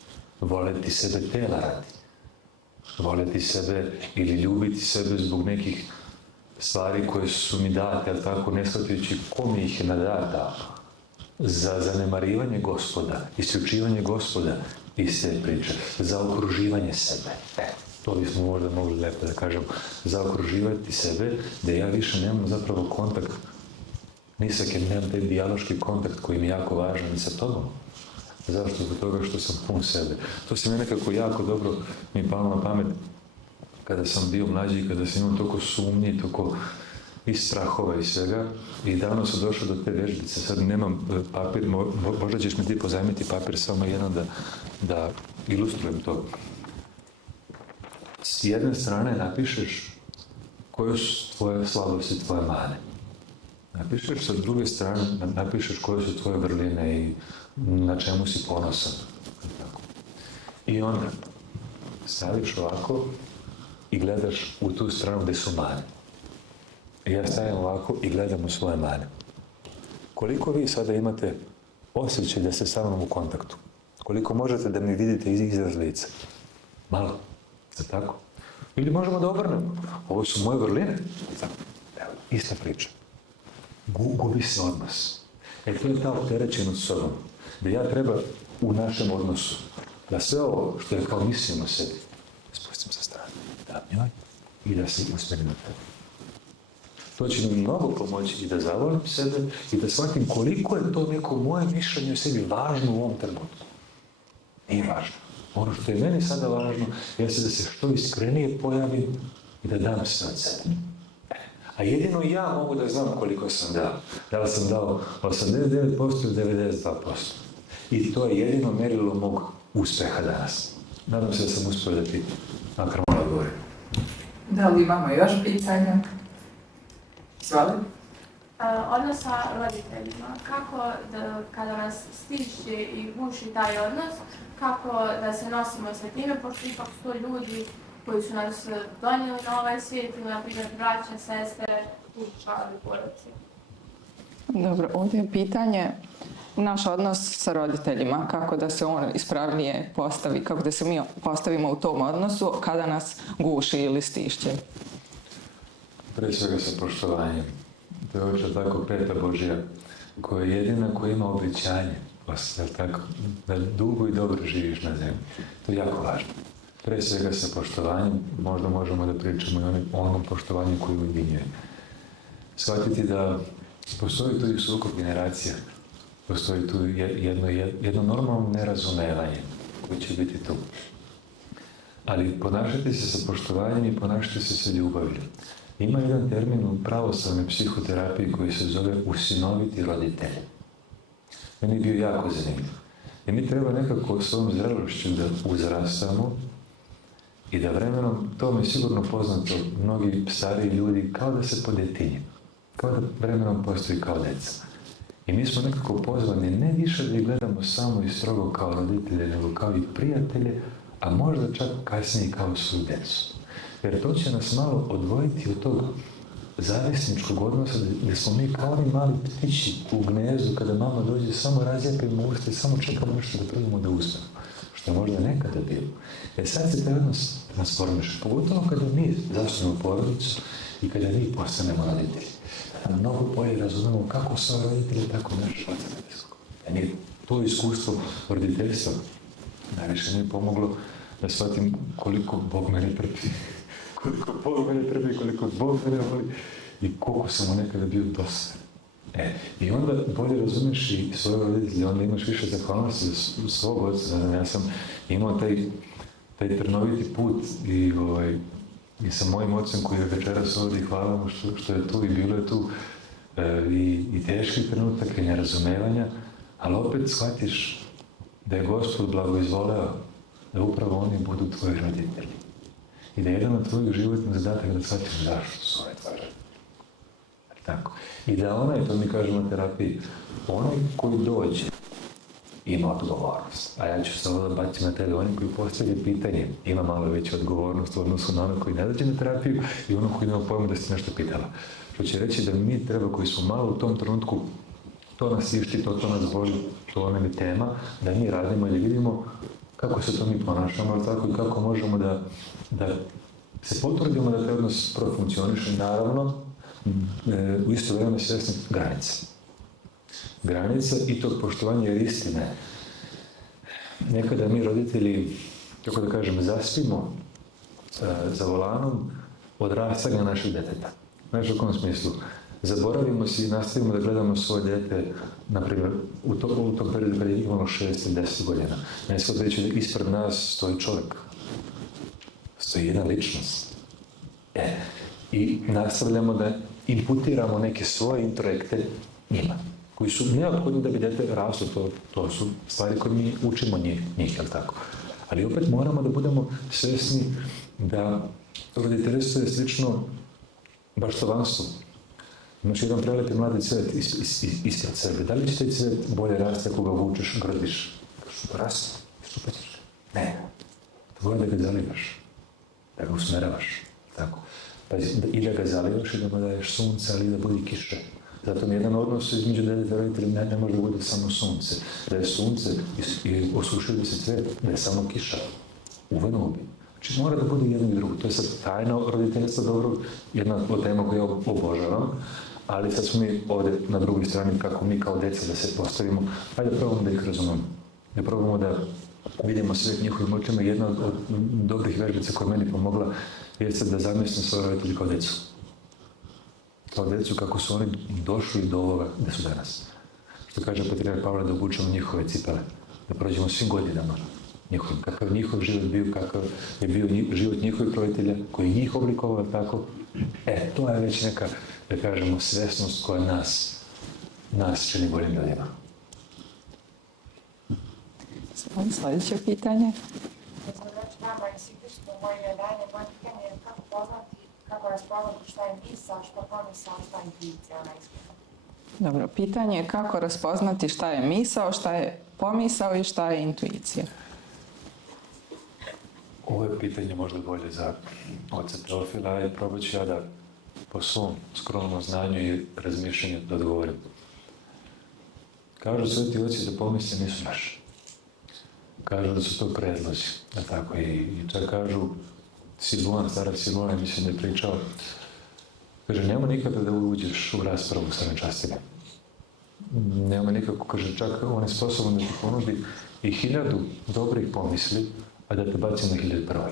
Voleti sebe tela radi. Voleti sebe ili ljubiti sebe zbog nekih stvari koje su mi date, ali tako ne shvatajući ko mi ih je dao. Za zanemarivanje Gospoda, isključivanje Gospoda iz te priče, za okruživanje sebe. To bismo možda mogli lepo da kažemo, zaokruživati sebe, da ja više nemam zapravo kontakt, ni sa kim nemam taj dijaloški kontakt koji mi je jako važan ni sa tobom. Zašto? Zbog toga što sam pun sebe. To se mi nekako jako dobro mi palo na pamet kada sam bio mlađi i kada sam imao toliko sumnji, toliko i strahova i svega. I davno sam došao do te vežbice, sad nemam papir, možda ćeš mi ti pozajmiti papir samo jedan da ilustrujem to. S jedne strane napišeš koje su tvoje slabosti, tvoje mane. Napišeš, sa druge strane napišeš koje su tvoje vrline i na čemu si ponosan. I onda staviš ovako i gledaš u tu stranu gdje su mane. I ja stavim ovako i gledam u svoje mane. Koliko vi sada imate osjećaj da ste sa mnom u kontaktu? Koliko možete da mi vidite izraz lica? Malo. Je tako? Ili možemo da obrnemo. Ovo su moje vrline. Evo, ista priča. Gubi se odnos. To je ta opterećenost sobom. Da ja treba u našem odnosu da sve ovo što je kao mislim o sebi spustim sa strane, da njoj i da se usmerim na tebe. To će mi mnogo pomoći i da zavolim sebe i da shvatim koliko je to neko moje mišljenje o sebi važno u ovom trenutku. Nije važno. Ono što je meni sada važno jeste da se što iskrenije pojavim i da dam sve od sebe. A jedino ja mogu da znam koliko sam dao. Da li sam dao 89% ili 92%. I to je jedino mjerilo mog uspeha danas. Nadam se da sam uspio da ti makar malo odgovorim. Da li imamo još pitanja? Izvoli. Odnos sa roditeljima. Kako kada nas stišće i guši taj odnos, kako da se nosimo sa time, pošto ipak su to ljudi koji su nas donijeli na ovaj svijet ili, na primjer, braća, sestre, članovi porodice. Dobro, ovdje je pitanje naš odnos sa roditeljima, kako da se on ispravnije postavi, kako da se mi postavimo u tom odnosu kada nas guši ili stišće. Prije svega sa poštovanjem. To je oče tako peta Božja, koja je jedina koja ima obećanje, tako, da dugo i dobro živiš na zemlji. To je jako važno. Prije svega sa poštovanjem, možda možemo da pričamo i o onom poštovanju koji ujedinjuje. Shvatiti da postoji tu i sukob generacija, postoji tu jedno normalno nerazumevanje koje će biti tu. Ali ponašati se sa poštovanjem i ponašati se sa ljubavlju. Ima jedan termin u pravoslavnoj psihoterapiji koji se zove usinoviti roditelj. Meni je bio jako zanimljiv. I mi treba nekako svojom zrelošću da uzrastamo i da vremenom, to mi je sigurno poznato, mnogi stariji ljudi kao da se podetinje, kao da vremenom postoji kao deca. I mi smo nekako pozvani ne više da ih gledamo samo i strogo kao roditelje, nego kao i prijatelje, a možda čak kasnije kao svoju decu. Jer to će nas malo odvojiti od tog zavisničkog odnosa gdje smo mi kao oni mali ptići u gnezdu kada mama dođe, samo razjepimo usta i samo čekamo nešto da probamo da uspemo. Što je možda nekada bilo. Sad se taj odnos transformiše. Pogotovo kada mi zasnujemo porodicu i kada mi postanemo roditelji. Mnogo bolje razumemo kako su roditelji, tako naš Otac Nebeski. Meni je to iskustvo roditeljstva najviše mi je pomoglo da shvatim koliko Bog mene trpi. Koliko Bog mene trpi, koliko Bog mene voli i koliko sam mu nekada bio dosadan. I onda bolje razumiješ i svoje roditelje, onda imaš više zahvalnosti za svog oca. Ja sam imao taj trnoviti put i sa mojim ocem koji je večeras ovdje i hvala mu što je tu i bilo je tu i teški trenutak i nerazumevanja, ali opet shvatiš da je Gospod blagoizvoleo da upravo oni budu tvoji roditelji. I da je jedan od tvojih životnih zadataka da shvatiš zašto su ove tvoje roditelji. Tako. I da onaj, to mi kažemo na terapiji, onaj koji dođe ima odgovornost. A ja ću se ovdje baciti na tebe, onaj koji postavlja pitanje ima malo veću odgovornost u odnosu na onog koji ne dođe na terapiju i onog koji nema pojma da si nešto pitala. Što će reći da mi treba, koji smo malo u tom trenutku, to nas tišti, to nas boli, to nam je tema, da mi radimo i da vidimo kako se to mi ponašamo, ali tako i kako možemo da se potrudimo da taj odnos profunkcioniše, naravno, u isto vrijeme svjesni granice. Granice i tog poštovanja jer istine. Nekada mi roditelji, kako da kažem, zaspimo za volanom od rastanja našeg deteta. Znaš u kom smislu? Zaboravimo si i nastavimo da gledamo svoje dete, na primjer, u tom periodu kada je imalo 6 ili 10 godina. Ne sad reći da ispred nas stoji čovjek. Stoji jedna ličnost. I nastavljamo da imputiramo neke svoje introjekte njima, koji su neophodni da bi dete raslo, to su stvari koje mi učimo njih, jel tako? Ali opet moramo da budemo svjesni da roditeljstvo je slično baštovanstvu. Imaš jedan prelepi mladi cvet ispred sebe. Da li će taj cvet bolje raste ako ga vučeš, grdiš? Raste, stupaćeš. Ne. Tvoje da ga zalivaš, da ga usmeravaš, tako. Pa i da ga zalivaš i da mu daješ sunce, ali i da bude kiše. Zato nijedan odnos između djeteta i roditelja ne može da bude samo sunce. Da je sunce i osušio bi se cvet, da je samo kiša. Uvenuo bi. Znači mora da bude jedno i drugo. To je sad tajno roditeljstvo dobro, jedna od tema koju ja obožavam, ali sad smo mi ovdje na drugoj strani kako mi kao djeca da se postavimo. Hajde da probamo da ih razumemo. Da probamo da vidimo svijet njihovim očima. Jedna od dobrih vežbica koja meni pomogla jeste da zamislim svoje roditelji kao djecu. Kao djecu kako su oni došli do ovoga gdje su danas. Što kaže patrijarh Pavle, da obučemo njihove cipele. Da prođemo svim godinama njihovim. Kakav njihov život bio, kakav je bio život njihovih roditelja, koji je njih oblikovao, tako. To je već neka, da kažemo, svjesnost koja nas čini boljim ljudima. Sljedeće pitanje. Nama je sipišno moje jedanje, moje pitanje je kako poznati, kako raspoznati šta je misao, šta pomisao, šta je intuicija, ona iskreno. Dobro, pitanje je kako raspoznati šta je misao, šta je pomisao i šta je intuicija. Ovo je pitanje možda bolje za oca Teofila i probat ću ja da po svom skromnom znanju i razmišljanju da odgovorim. Kažu sveti oci da pomisli nisu naši. Kažu da su to predlozi, da tako i čak kažu Siluan, stara Siluan, mislim da je pričao, kaže, nema nikada da uđeš u raspravu sa nečastima. Nema nikako, kaže, čak on je sposoban da ti ponudi i 1000 dobrih pomisli, a da te baci na 1001.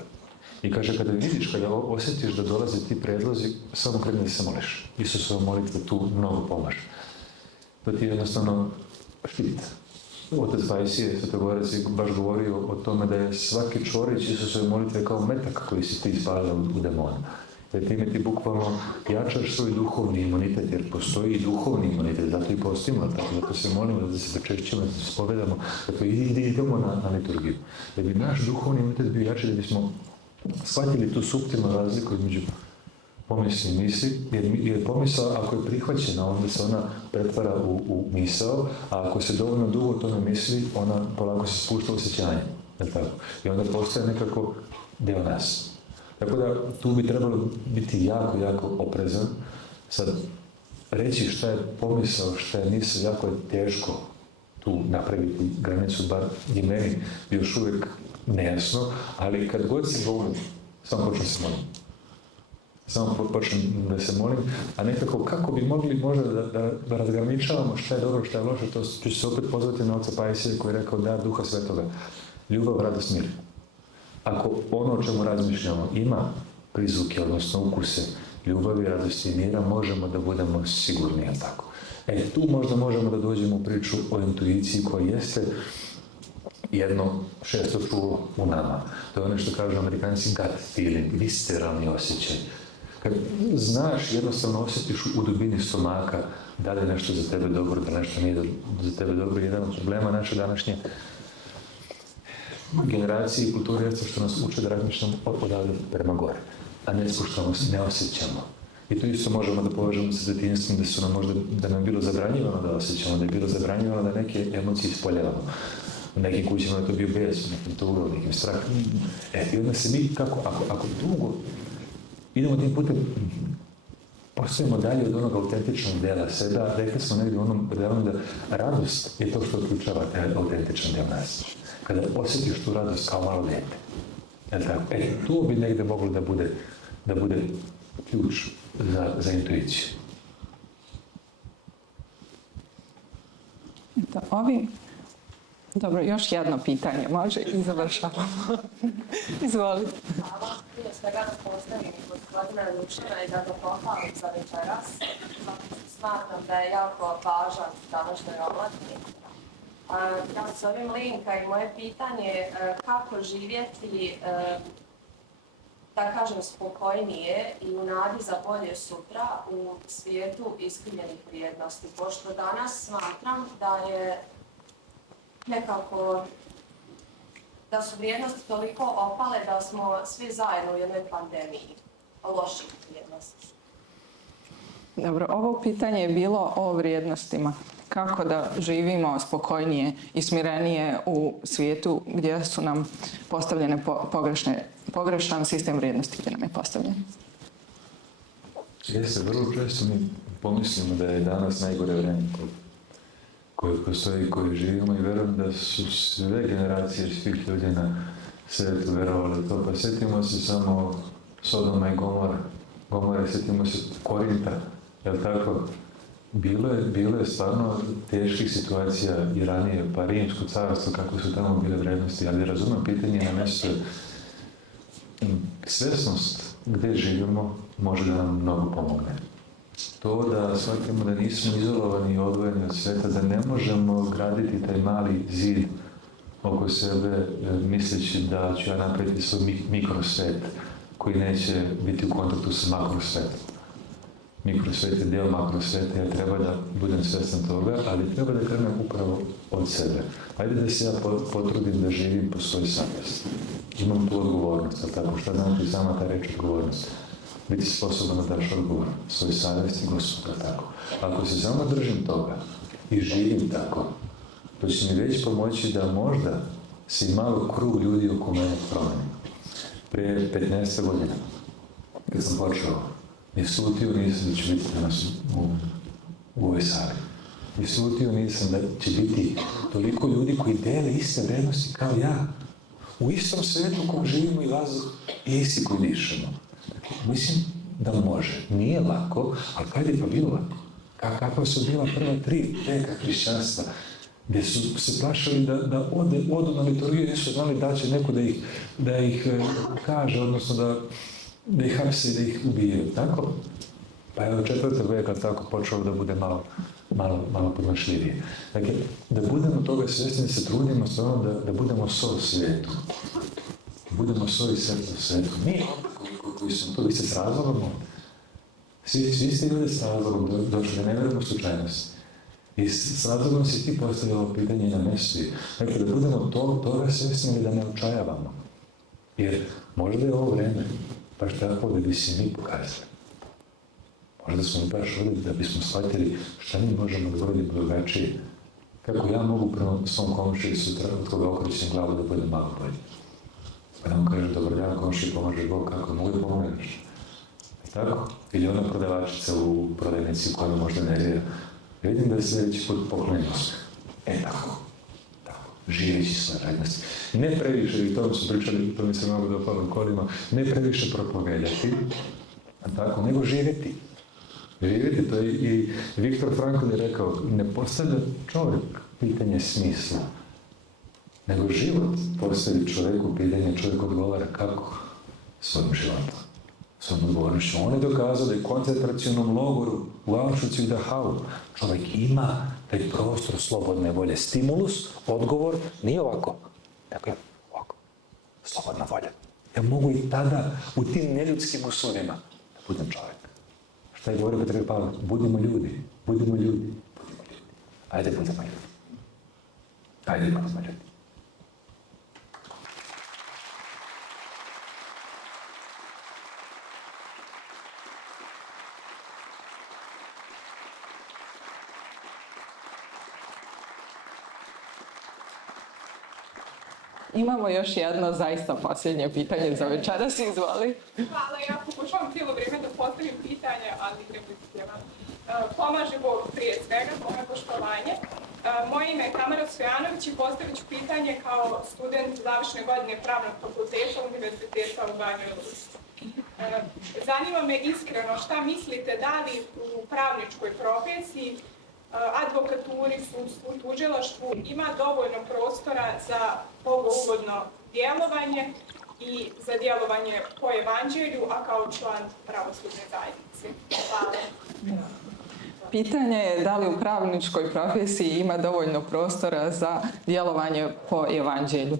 I kaže, kada vidiš, kada osjetiš da dolaze ti predlozi, samo kreni da se moliš. Isusova molitva tu mnogo pomaže. To ti je jednostavno štit. Otac Pajsije, Svetogorac, je baš govorio o tome da je svaki čvorić Isusove molitve kao metak koji si ti ispalio u demona. da time ti bukvalno jačaš svoj duhovni imunitet, jer postoji i duhovni imunitet, zato i postimo, tako zato se molimo da se počešćemo, da se spovedamo, dakle idemo na liturgiju. Da bi naš duhovni imunitet bio jači, da bismo shvatili tu suptilnu razliku između pomisli i misli, jer pomisao ako je prihvaćena, onda se ona pretvara u misao, a ako se dovoljno dugo o tome misli, ona polako se spušta u osjećanje. I onda postaje nekako deo nas. Tako da tu bi trebalo biti jako, jako oprezan. Sad, reći šta je pomisao, šta je misao, jako je teško tu napraviti granicu, bar i meni još uvijek nejasno, ali kad god se molim, samo počnem se molim. Samo počnem da se molim, a nekako kako bi mogli možda da razgraničavamo šta je dobro, šta je loše, to ću se opet pozvati na oca Pajsija koji je rekao dar Duha Svetoga, ljubav, radost, mir. Ako ono o čemu razmišljamo ima prizvuke, odnosno ukuse ljubavi, radosti i mira, možemo da budemo sigurni, jel tako? Tu možda možemo da dođemo u priču o intuiciji koja jeste jedno šesto čulo u nama. To je ono što kažu Amerikanci gut feeling, visceralni osjećaj. Kad znaš, jednostavno osjetiš u dubini stomaka da li je nešto za tebe dobro, da nešto nije za tebe dobro. Jedan od problema naše današnje generacije i kulture jeste što nas uče da razmišljamo odavde prema gore, a ne spuštamo se, ne osjećamo. I to isto možemo da povežemo sa detinjstvom, da su nam možda, da nam je bilo zabranjivano da osjećamo, da je bilo zabranjivano da neke emocije ispoljavamo. U nekim kućama je to bio bes, u nekim tugu, u nekim strah. I onda se mi, ako dugo idemo tim putem, postojimo dalje od onog autentičnog dela sebe, rekli smo negdje u onom predavanju da radost je to što uključava taj autentičan del nas. Kada osjetiš tu radost kao malo dete. Tu bi negdje moglo da bude ključ za intuiciju. Dobro, još jedno pitanje, može i završavamo. Izvolite. Hvala, prije svega da postavim gospodina Ljušina i da ga pohvalim za večeras. Smatram da je jako važan današnjoj omladini. Ja se zovem Linka i moje pitanje je kako živjeti, da kažem, spokojnije i u nadi za bolje sutra u svijetu iskrivljenih vrijednosti. Pošto danas smatram da je nekako, da su vrijednosti toliko opale da smo svi zajedno u jednoj pandemiji loših vrijednosti. Dobro, ovo pitanje je bilo o vrijednostima. Kako da živimo spokojnije i smirenije u svijetu gdje su nam postavljene pogrešan sistem vrijednosti gdje nam je postavljen. Jeste, vrlo često mi pomislimo da je danas najgore vreme koje postoji, koje živimo i verujem da su sve generacije svih ljudi na svijetu verovali to. Pa sjetimo se samo Sodoma i Gomore, sjetimo se Korinta, jel tako? Bilo je stvarno teških situacija i ranije, pa Rimsko carstvo, kako su tamo bile vrijednosti, ali razumijem pitanje na mjestu. Svjesnost gdje živimo može da nam mnogo pomogne. To da shvatimo da nismo izolovani i odvojeni od sveta, da ne možemo graditi taj mali zid oko sebe misleći da ću ja napraviti svoj mikrosvet koji neće biti u kontaktu sa makrosvetom. Mikrosvet je deo makrosveta, ja treba da budem svjestan toga, ali treba da krenem upravo od sebe. Ajde da se ja potrudim da živim po svoj savjesti. Imam tu odgovornost, ali tako šta znači sama ta reč odgovornost? Biti sposoban da daš odgovor svoj savjesti, Gospoda, tako. Ako se samo držim toga i živim tako, to će mi već pomoći da možda se i malo krug ljudi oko mene promeni. Prije 15 godina, kad sam počeo, ni slutio nisam da će biti danas u ovoj sali. Ni slutio nisam da će biti toliko ljudi koji dele iste vrednosti kao ja. U istom svijetu u kojem živimo i vazduh i isti koji dišemo. Mislim da može. Nije lako, ali kad je pa bilo lako? Kakva su bila prva 3 veka hrišćanstva, gdje su se plašali da odu na liturgiju, nisu znali da će neko da ih kaže, odnosno da ih hapse i da ih ubijaju, tako? Pa je od 4. veka tako počelo da bude malo podnošljivije. Dakle, da budemo toga svjesni, se trudimo stvarno da budemo sol svijetu. Budemo sol i srce u svijetu. Mi koji su to, vi ste s razlogom ovdje. Svi ste ljudi s razlogom došli, da ne verujemo slučajnosti. I s razlogom si ti postavio ovo pitanje i na mjestu. Dakle, da budemo toga svjesni da ne očajavamo. Jer možda je ovo vreme baš tako da bi si mi pokazali. Možda smo baš ovdje da bismo shvatili šta mi možemo da uradimo drugačije. Kako ja mogu prema svom komšiji sutra od koga okrećem glavu da bude malo bolje. Pa nam kaže, dobar dan komšiji, pomaže Bog, kako mogu da pomogneš? Tako? Ili ona prodavačica u prodajnici koja me možda nervira. Vidim da je sljedeći put poklonjen osmeh. Tako. Živeći svoje radnosti. Ne previše, i to su pričali, to mi se mnogo dopalo u kolima, ne previše propovedati, tako, nego živjeti. Živjeti, to je i Viktor Frankl je rekao, ne postavlja čovjek pitanje smisla, nego život postavi čovjeku pitanje, čovjek odgovara kako? Svojim životom, svojom odgovornošću. On je dokazao da je u koncentracionom logoru u Auschwitzu i Dachau čovjek ima taj prostor slobodne volje. Stimulus, odgovor, nije ovako, nego je ovako. Slobodna volja. Ja mogu i tada u tim neljudskim uslovima da budem čovjek. Šta je govorio Petar Pavle? Budimo ljudi. Ajde budemo ljudi. Imamo još jedno zaista posljednje pitanje za večeras, izvoli. Hvala, ja pokušavam cijelo vrijeme da postavim pitanje, ali repliciram. Pomaže Bog prije svega, moje poštovanje. Moje ime je Tamara Stojanović i postavit ću pitanje kao student završne godine Pravnog fakulteta Univerziteta u Banjoj Luci. Zanima me iskreno šta mislite da li u pravničkoj profesiji, advokaturi, sudstvu, tužilaštvu ima dovoljno prostora za bogougodno djelovanje i za djelovanje po evanđelju, a kao član pravosudne zajednice. Hvala. Pitanje je da li u pravničkoj profesiji ima dovoljno prostora za djelovanje po evanđelju.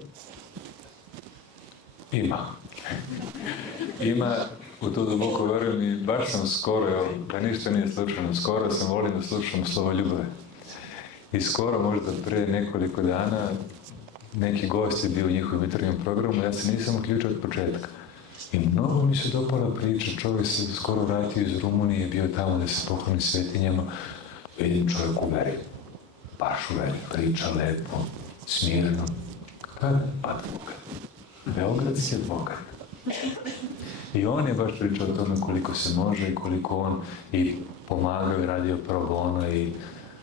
Ima, u to duboko verujem i baš sam skoro, da ništa nije slučajno, skoro sam volim da slušam slovo ljubave. I skoro, možda prije nekoliko dana, neki gost je bio u njihovim jutarnjem programu, ja se nisam uključio od početka. I mnogo mi se dopala priča, čovjek se skoro vratio iz Rumunije, bio tamo da se pokloni svetinjama. Vidim čovjek u veri, baš u veri, priča lepo, smirno. Kad? Advokat. Beogradski advokat. I on je baš pričao o tome koliko se može i koliko on i pomagao i radio pro bono i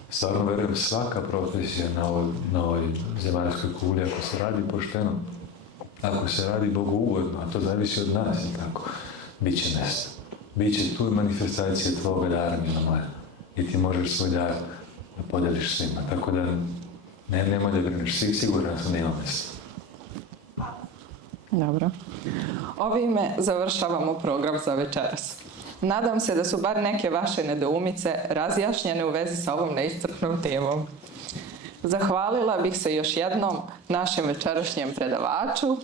stvarno verujem svaka profesija na ovoj zemaljskoj kugli, ako se radi pošteno, ako se radi Bogu ugodno, a to zavisi od nas, tako, bit će mjesto. Biće tu manifestacija tvoga dara, mila moja. I ti možeš svoj dar da podeliš svima. Tako da nemoj da brineš, siguran sam da ima mjesta. Dobro. Ovime završavamo program za večeras. Nadam se da su bar neke vaše nedoumice razjašnjene u vezi sa ovom neiscrpnom temom. Zahvalila bih se još jednom našem večerašnjem predavaču,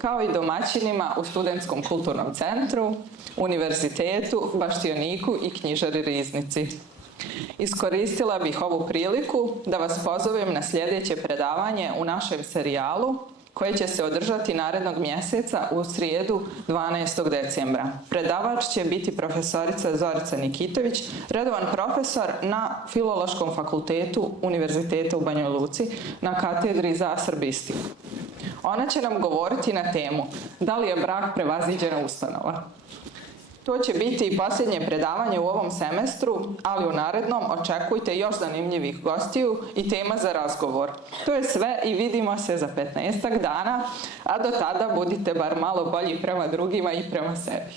kao i domaćinima u Studentskom kulturnom centru, univerzitetu, Baštioniku i knjižari Riznici. Iskoristila bih ovu priliku da vas pozovem na sljedeće predavanje u našem serijalu koje će se održati narednog mjeseca u srijedu 12. decembra. Predavač će biti profesorica Zorica Nikitović, redovan profesor na Filološkom fakultetu Univerziteta u Banjoj Luci na katedri za srbistiku. Ona će nam govoriti na temu da li je brak prevaziđena ustanova. To će biti i posljednje predavanje u ovom semestru, ali u narednom očekujte još zanimljivih gostiju i tema za razgovor. To je sve i vidimo se za 15 dana, a do tada budite bar malo bolji prema drugima i prema sebi.